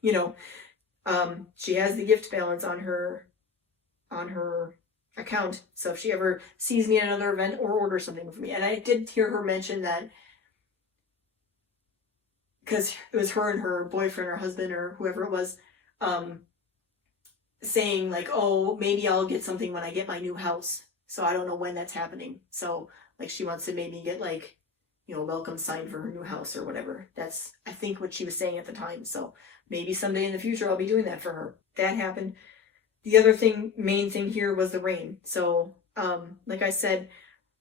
she has the gift balance on her account. So if she ever sees me at another event or orders something from me, and I did hear her mention that, because it was her and her boyfriend or husband or whoever it was, saying like, oh, maybe I'll get something when I get my new house. So I don't know when that's happening. So like she wants to maybe get like, welcome sign for her new house or whatever. That's, I think, what she was saying at the time. So maybe someday in the future I'll be doing that for her. That happened. The other main thing here was the rain. So like I said,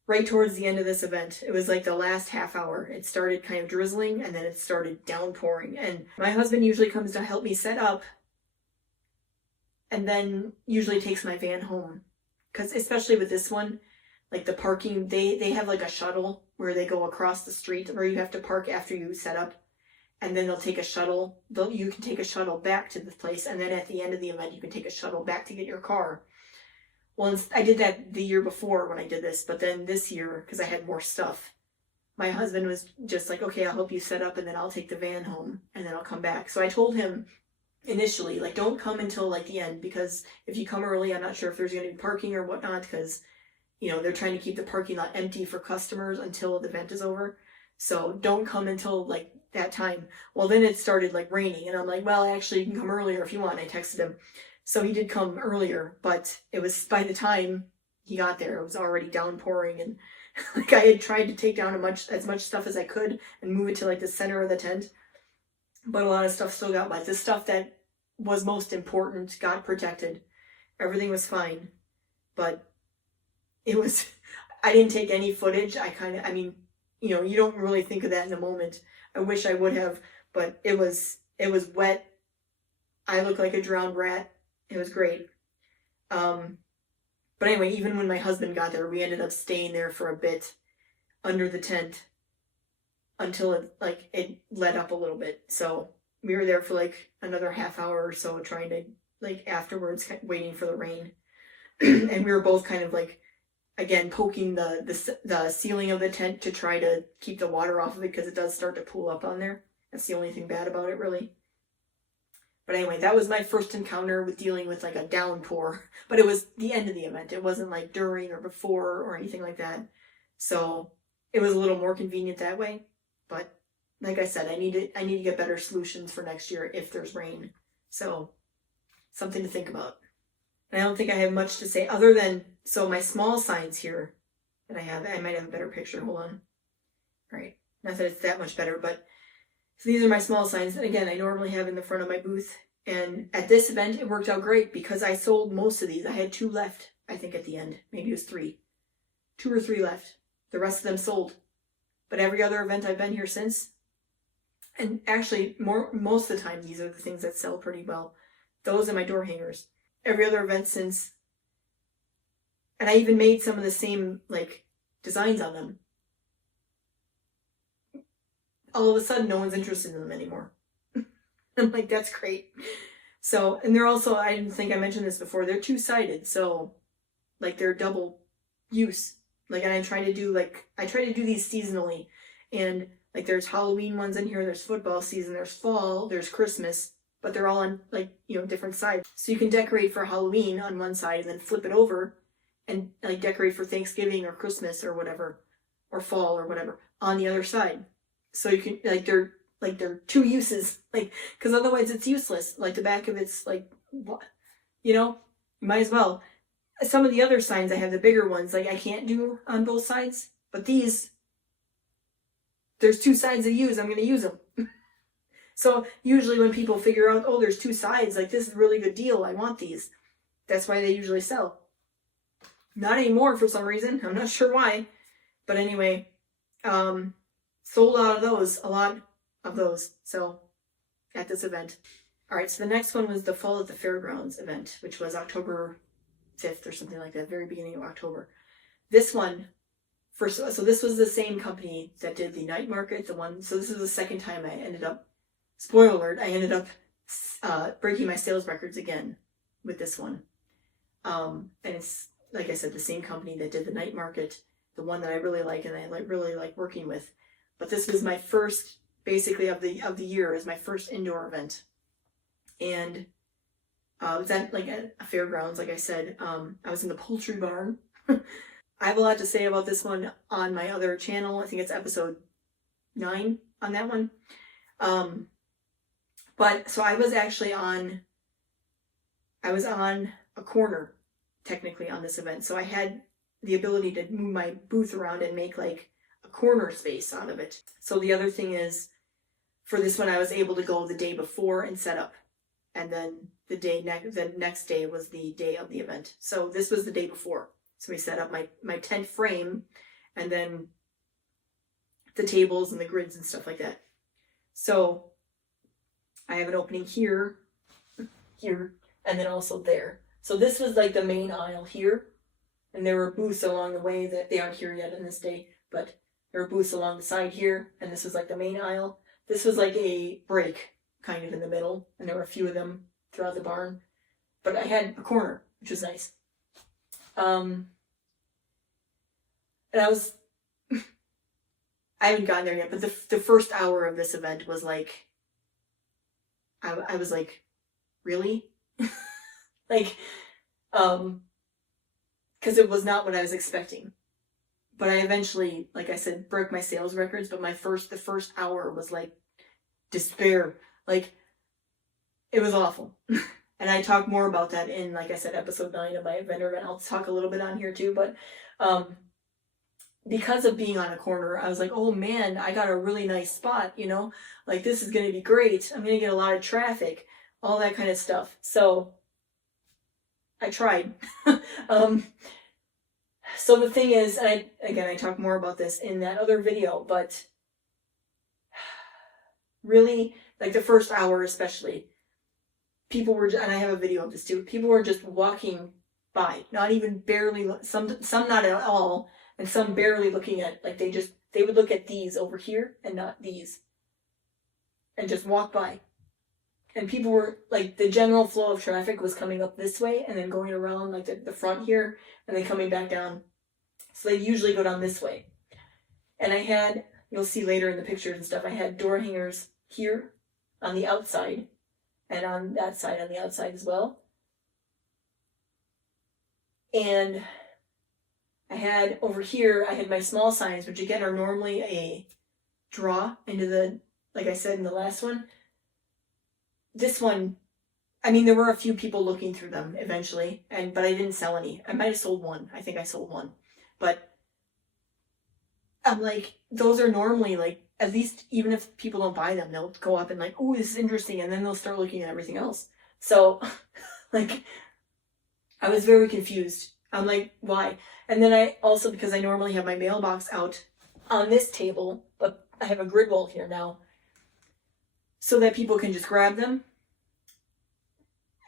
right towards the end of this event, it was like the last half hour, it started kind of drizzling, and then it started downpouring. And my husband usually comes to help me set up, and then usually takes my van home. Because especially with this one, like the parking, they have like a shuttle where they go across the street where you have to park after you set up. And then they'll take a shuttle. You can take a shuttle back to the place, and then at the end of the event, you can take a shuttle back to get your car. Well, I did that the year before when I did this, but then this year, because I had more stuff, my husband was just like, okay, I'll help you set up, and then I'll take the van home, and then I'll come back. So I told him initially, like, don't come until like the end, because if you come early, I'm not sure if there's going to be parking or whatnot, because, they're trying to keep the parking lot empty for customers until the event is over. So don't come until like that time. Well, then it started like raining, and I'm like, well, actually, you can come earlier if you want. I texted him. So he did come earlier, but it was, by the time he got there, it was already downpouring, and like I had tried to take down as much stuff as I could and move it to like the center of the tent, but a lot of stuff still got wet. The stuff that was most important got protected. Everything was fine, but I didn't take any footage. You don't really think of that in the moment. I wish I would have, but it was wet I looked like a drowned rat. It was great. But anyway, even when my husband got there, we ended up staying there for a bit under the tent until it let up a little bit. So we were there for like another half hour or so, trying to afterwards waiting for the rain. And we were both kind of again poking the ceiling of the tent to try to keep the water off of it, because it does start to pool up on there. That's the only thing bad about it, really. But anyway, that was my first encounter with dealing with a downpour. But it was the end of the event. It wasn't during or before or anything like that. So it was a little more convenient that way. But like I said, I need to get better solutions for next year if there's rain. So something to think about. And I don't think I have much to say other than, so my small signs here that I might have a better picture. Hold on. All right. Not that it's that much better, but so these are my small signs that, again, I normally have in the front of my booth. And at this event, it worked out great because I sold most of these. I had 2 left, I think, at the end. Maybe it was 3. 2 or 3 left. The rest of them sold. But every other event I've been here since, and actually most of the time, these are the things that sell pretty well. Those and my door hangers. Every other event since, and I even made some of the same designs on them. All of a sudden, no one's interested in them anymore. I'm like, that's great. So, and they're also, I didn't think I mentioned this before, they're 2-sided. So, they're double use. And I try to do these seasonally. And there's Halloween ones in here, there's football season, there's fall, there's Christmas, but they're all on different sides. So you can decorate for Halloween on one side and then flip it over and decorate for Thanksgiving or Christmas or whatever, or fall or whatever on the other side. So you can they're 2 uses, because otherwise it's useless. The back of it's what, you might as well. Some of the other signs I have, the bigger ones, I can't do on both sides, but these, there's 2 sides to use, I'm going to use them. So usually when people figure out, oh, there's 2 sides, this is a really good deal, I want these. That's why they usually sell. Not anymore for some reason, I'm not sure why. But anyway, sold out of those, a lot of those, so at this event. All right, so the next one was the Fall at the Fairgrounds event, which was October 5th or something like that, very beginning of October. This one, so this was the same company that did the night market, so this is the second time I ended up, spoiler alert, I ended up breaking my sales records again with this one. And it's, like I said, the same company that did the night market, the one that I really like and I really like working with. But this was my first, basically of the year, is my first indoor event. And it was at a fairgrounds, like I said. I was in the poultry barn. I have a lot to say about this one on my other channel. I think it's episode 9 on that one. But so I was on a corner, technically, on this event. So I had the ability to move my booth around and make a corner space out of it. So the other thing is, for this one, I was able to go the day before and set up. And then the next day was the day of the event. So this was the day before. So we set up my tent frame and then the tables and the grids and stuff like that. So I have an opening here, and then also there. So this was the main aisle here. And there were booths along the way that they aren't here yet in this day, but there were booths along the side here. And this was the main aisle. This was a break kind of in the middle. And there were a few of them throughout the barn. But I had a corner, which was nice. And I haven't gotten there yet, but the first hour of this event was I was really? Because it was not what I was expecting. But I eventually, like I said, broke my sales records, but the first hour was despair. It was awful. And I talk more about that in, like I said, episode 9 of my vendor event. I'll talk a little bit on here too, but because of being on a corner, I was oh man, I got a really nice spot, this is going to be great. I'm going to get a lot of traffic, all that kind of stuff. So I tried. So the thing is, and I talk more about this in that other video, but really, the first hour especially, people were, and I have a video of this too, people were just walking by, not even barely, some not at all, and some barely looking at, like they would look at these over here and not these, and just walk by. And people were, like, the general flow of traffic was coming up this way and then going around, like, the front here, and then coming back down. So they usually go down this way. And I had, you'll see later in the pictures and stuff, I had door hangers here on the outside, and on that side on the outside as well. And I had over here, I had my small signs, which again are normally a draw into the, like I said in the last one. This one, I mean, there were a few people looking through them eventually, but I didn't sell any. I might have sold one. I think I sold one. But I'm like, those are normally, like, at least even if people don't buy them, they'll go up and like, oh, this is interesting, and then they'll start looking at everything else. So, like, I was very confused. I'm like, why? And then I also, because I normally have my mailbox out on this table, but I have a grid wall here now, so that people can just grab them.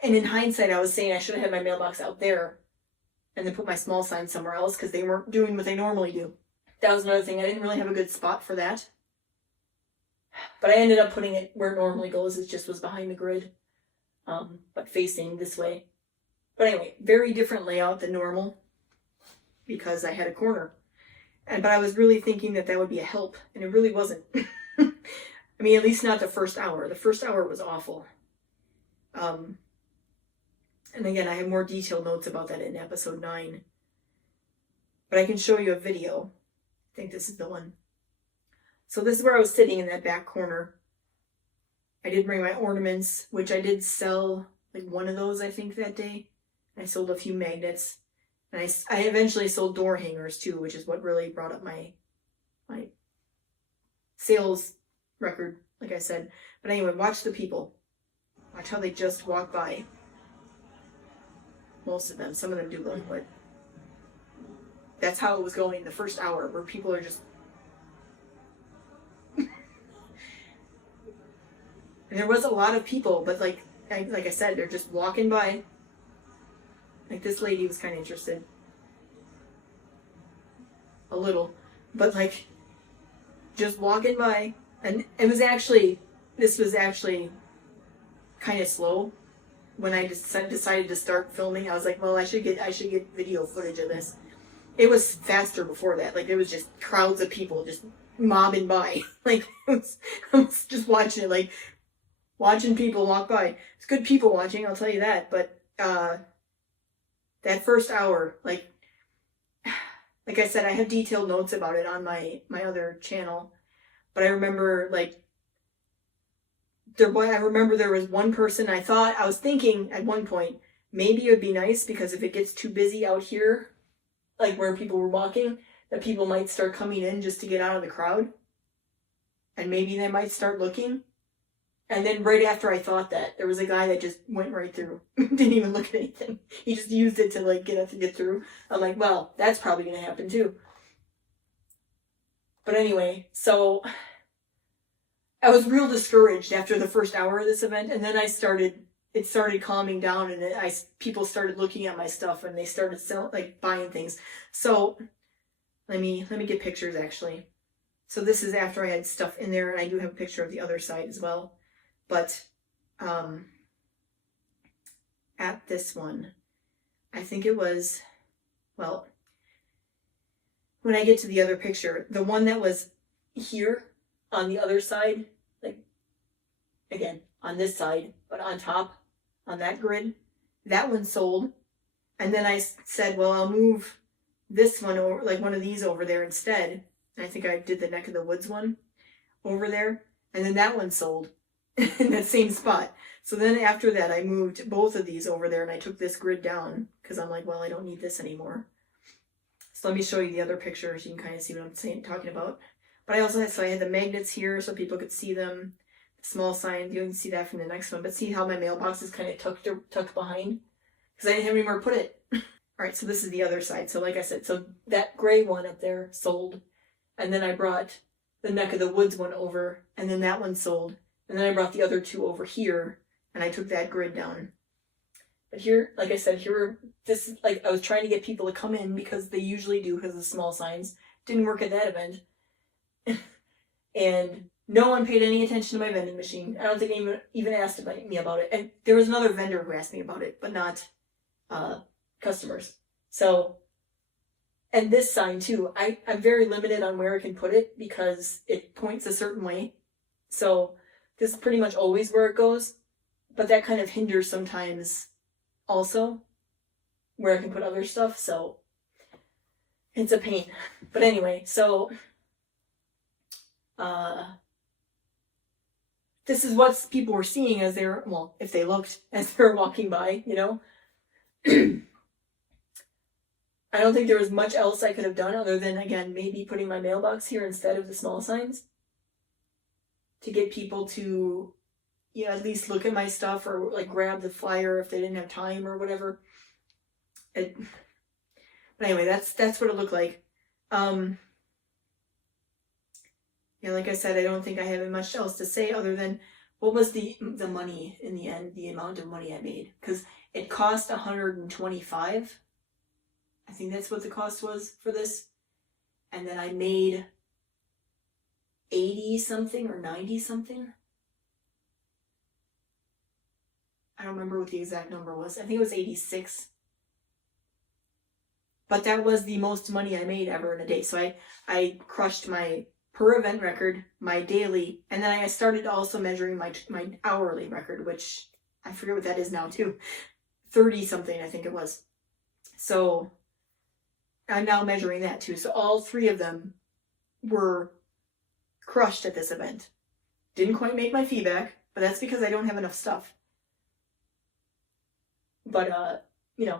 And in hindsight, I was saying I should have had my mailbox out there and then put my small sign somewhere else because they weren't doing what they normally do. That was another thing. I didn't really have a good spot for that. But I ended up putting it where it normally goes. It just was behind the grid, but facing this way. But anyway, very different layout than normal because I had a corner. But I was really thinking that would be a help, and it really wasn't. I mean, at least not the first hour. The first hour was awful. And again, I have more detailed notes about that in episode 9. But I can show you a video. I think this is the one. So this is where I was sitting in that back corner. I did bring my ornaments, which I did sell, like, one of those, I think, that day. I sold a few magnets. And I eventually sold door hangers, too, which is what really brought up my sales record, like I said. But anyway, watch the people. Watch how they just walk by. Most of them. Some of them do look, but that's how it was going the first hour, where people are just... And there was a lot of people, but like I said, they're just walking by. Like, this lady was kind of interested. A little. But, like, just walking by. And this was actually kind of slow. When I decided to start filming, I was like, well, I should get video footage of this. It was faster before that. Like, there was just crowds of people just mobbing by. Like, I was just watching it, like, watching people walk by. It's good people watching, I'll tell you that. But that first hour, like I said, I have detailed notes about it on my other channel. But I remember, like, I remember there was one person, I was thinking at one point, maybe it would be nice, because if it gets too busy out here, like where people were walking, that people might start coming in just to get out of the crowd. And maybe they might start looking. And then right after I thought that, there was a guy that just went right through. Didn't even look at anything. He just used it to, like, get through. I'm like, well, that's probably going to happen too. But anyway, so I was real discouraged after the first hour of this event, and then it started calming down, and people started looking at my stuff, and they started buying things. So let me get pictures, actually. So this is after I had stuff in there, and I do have a picture of the other side as well. But at this one, I think it was, well, when I get to the other picture, the one that was here on the other side, like, again, on this side, but on top, on that grid, that one sold. And then I said, well, I'll move this one over, like one of these over there instead. And I think I did the neck of the woods one over there. And then that one sold in that same spot. So then after that, I moved both of these over there, and I took this grid down because I'm like, well, I don't need this anymore. So let me show you the other pictures. You can kind of see what I'm talking about. But I also had the magnets here so people could see them. The small signs, you can see that from the next one. But see how my mailbox is kind of tucked behind? Because I didn't have anywhere to put it. All right, so this is the other side. So like I said, so that gray one up there sold. And then I brought the neck of the woods one over, and then that one sold. And then I brought the other two over here, and I took that grid down. But here, like I said, this is like, I was trying to get people to come in because they usually do because of small signs. Didn't work at that event. And no one paid any attention to my vending machine. I don't think anyone even asked me about it. And there was another vendor who asked me about it, but not customers. So, and this sign too, I'm very limited on where I can put it because it points a certain way. So this is pretty much always where it goes. But that kind of hinders sometimes also where I can put other stuff. So it's a pain. But anyway, so this is what people were seeing as they're, well, if they looked as they're walking by, you know. I don't think there was much else I could have done other than, again, maybe putting my mailbox here instead of the small signs to get people to, you know, at least look at my stuff or like grab the flyer if they didn't have time or whatever. But anyway, that's what it looked like. Yeah, like I said, I don't think I have much else to say other than what was the money in the end, the amount of money I made, because it cost $125. I think that's what the cost was for this, and then I made 80 something or 90 something. I don't remember what the exact number was. I think it was 86. But that was the most money I made ever in a day. So I crushed my per event record, my daily, and then I started also measuring my hourly record, which I forget what that is now too. 30 something, I think it was. So I'm now measuring that too. So all three of them were crushed at this event. Didn't quite make my fee back, but that's because I don't have enough stuff. But, you know,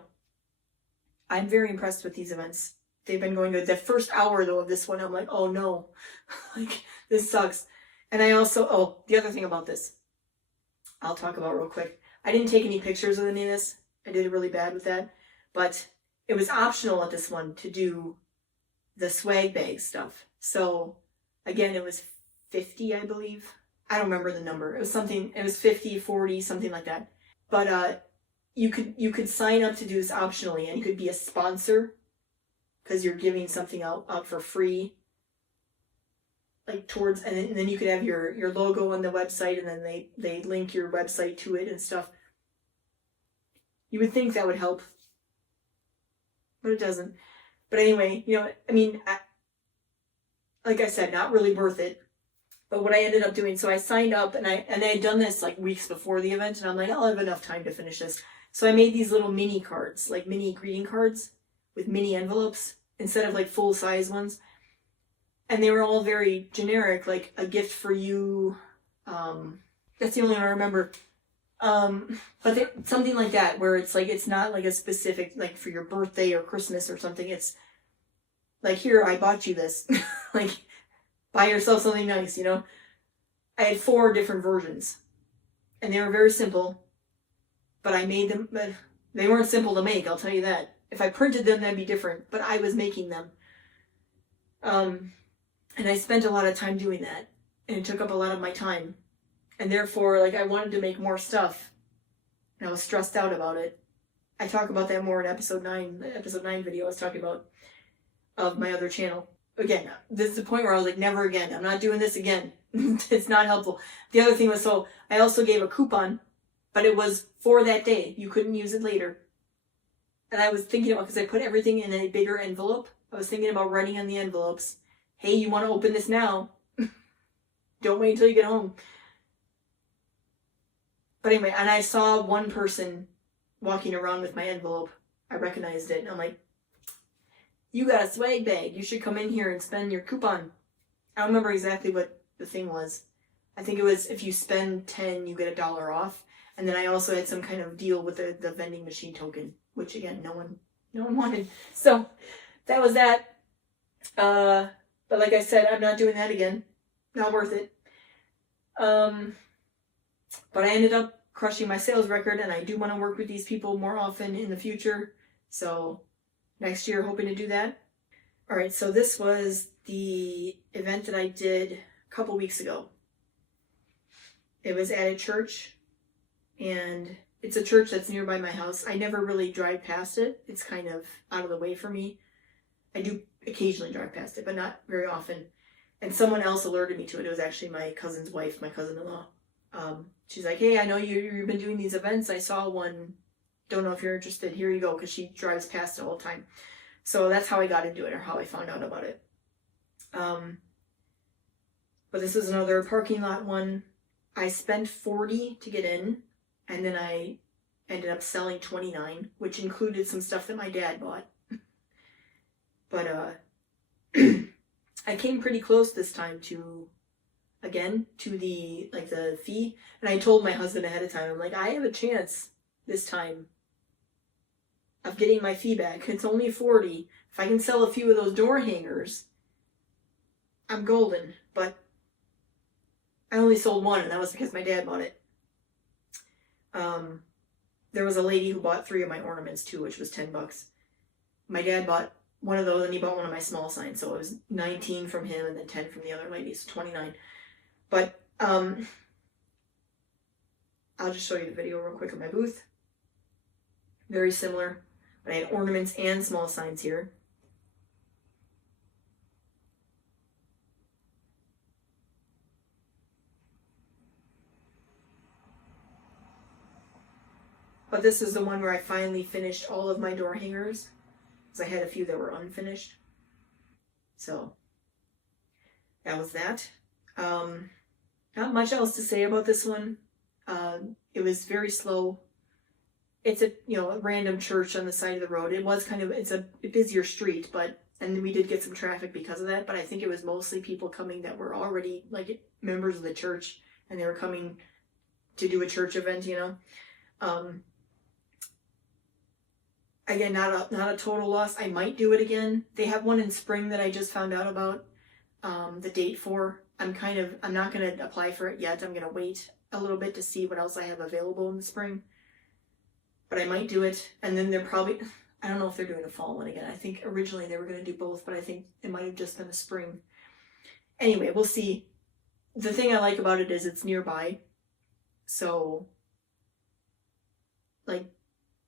I'm very impressed with these events. They've been going good. The first hour, though, of this one, I'm like, oh, no. Like, this sucks. And I also, the other thing about this, I'll talk about real quick. I didn't take any pictures of any of this. I did really bad with that. But it was optional at this one to do the swag bag stuff. So, again, it was 50, I believe. I don't remember the number. It was something, it was 50, 40, something like that. But, you could sign up to do this optionally, and you could be a sponsor because you're giving something out for free, like towards, and then you could have your logo on the website, and then they link your website to it and stuff. You would think that would help, but it doesn't. But anyway, you know, I mean, like I said, not really worth it. But what I ended up doing, so I signed up, and I had done this like weeks before the event, and I'm like, I'll have enough time to finish this. So I made these little mini cards, like mini greeting cards with mini envelopes instead of like full size ones. And they were all very generic, like a gift for you. That's the only one I remember. But something like that, where it's like, it's not like a specific, like for your birthday or Christmas or something. It's like, here, I bought you this. Like, buy yourself something nice, you know? I had 4 different versions. And they were very simple. But I made them, but they weren't simple to make, I'll tell you that. If I printed them, that'd be different. But I was making them. And I spent a lot of time doing that. And it took up a lot of my time. And therefore, like, I wanted to make more stuff. And I was stressed out about it. I talk about that more in episode 9. The episode 9 video I was talking about of my other channel. Again, this is the point where I was like, never again. I'm not doing this again. It's not helpful. The other thing was, so I also gave a coupon, but it was for that day. You couldn't use it later. And I was thinking about, because I put everything in a bigger envelope, I was thinking about writing on the envelopes, hey, you want to open this now? Don't wait until you get home. But anyway, and I saw one person walking around with my envelope. I recognized it. And I'm like, you got a swag bag. You should come in here and spend your coupon. I don't remember exactly what the thing was. I think it was if you spend 10, you get $1 off. And then I also had some kind of deal with the vending machine token, which again, no one wanted. So that was that. But like I said, I'm not doing that again. Not worth it. But I ended up crushing my sales record, and I do want to work with these people more often in the future. So next year, hoping to do that. All right, so this was the event that I did a couple weeks ago. It was at a church and it's a church that's nearby my house. I never really drive past it. It's kind of out of the way for me. I do occasionally drive past it, but not very often. And someone else alerted me to it. It was actually my cousin's wife, my cousin-in-law. She's like, hey, I know you've been doing these events. I saw one. Don't know if you're interested. Here you go, because she drives past it all the time. So that's how I got into it, or how I found out about it. But this is another parking lot one. I spent $40 to get in, and then I ended up selling $29, which included some stuff that my dad bought. But I came pretty close this time to the fee. And I told my husband ahead of time, I'm like, I have a chance this time of getting my fee back. It's only $40. If I can sell a few of those door hangers, I'm golden. But I only sold one, and that was because my dad bought it. There was a lady who bought 3 of my ornaments too, which was $10. My dad bought one of those, and he bought one of my small signs, so it was 19 from him and then 10 from the other lady, so 29. But I'll just show you the video real quick of my booth. Very similar, but I had ornaments and small signs here. But this is the one where I finally finished all of my door hangers, because I had a few that were unfinished. So that was that. Not much else to say about this one. It was very slow. It's a random church on the side of the road. It's a busier street, and we did get some traffic because of that, but I think it was mostly people coming that were already like members of the church, and they were coming to do a church event, Again, not a total loss. I might do it again. They have one in spring that I just found out about the date for. I'm not going to apply for it yet. I'm going to wait a little bit to see what else I have available in the spring. But I might do it. And then I don't know if they're doing a fall one again. I think originally they were going to do both, but I think it might have just been a spring. Anyway, we'll see. The thing I like about it is it's nearby. So,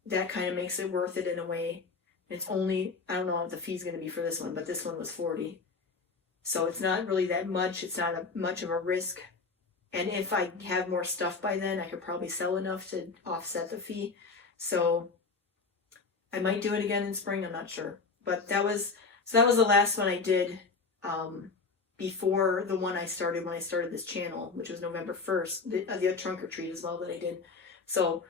that kind of makes it worth it in a way. It's only, I don't know what the fee's going to be for this one, but this one was $40. So it's not really that much. It's not much of a risk. And if I have more stuff by then, I could probably sell enough to offset the fee. So I might do it again in spring. I'm not sure. But that was the last one I did before the one I started when I started this channel, which was November 1st, the trunk or treat as well that I did. So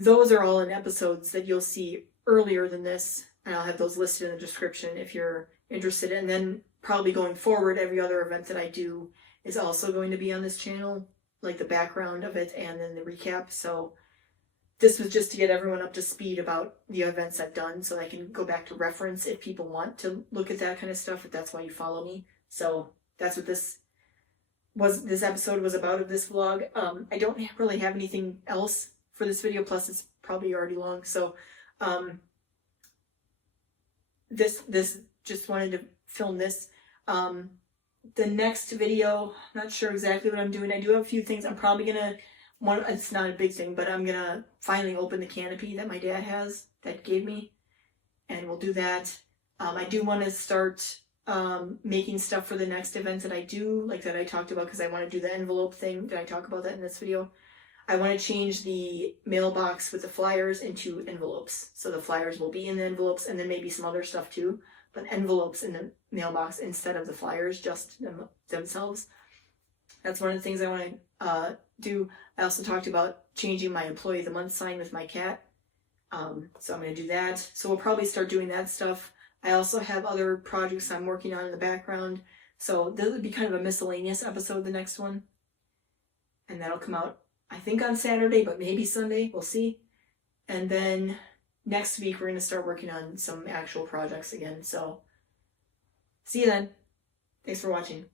those are all in episodes that you'll see earlier than this, and I'll have those listed in the description if you're interested. And then probably going forward, every other event that I do is also going to be on this channel, like the background of it and then the recap. So this was just to get everyone up to speed about the events I've done, so I can go back to reference if people want to look at that kind of stuff, if that's why you follow me. So that's what this episode was about of this vlog. I don't really have anything else for this video, plus it's probably already long. So this just wanted to film this. The next video, I'm not sure exactly what I'm doing. I do have a few things. I'm probably gonna it's not a big thing, but I'm gonna finally open the canopy that my dad gave me, and we'll do that. I do want to start making stuff for the next events that I do, like that I talked about, because I want to do the envelope thing. Did I talk about that in this video? I want to change the mailbox with the flyers into envelopes. So the flyers will be in the envelopes, and then maybe some other stuff too, but envelopes in the mailbox instead of the flyers, just themselves. That's one of the things I want to do. I also talked about changing my employee of the month sign with my cat. So I'm going to do that. So we'll probably start doing that stuff. I also have other projects I'm working on in the background. So this would be kind of a miscellaneous episode, the next one. And that'll come out, I think, on Saturday, but maybe Sunday. We'll see. And then next week, we're going to start working on some actual projects again. So see you then. Thanks for watching.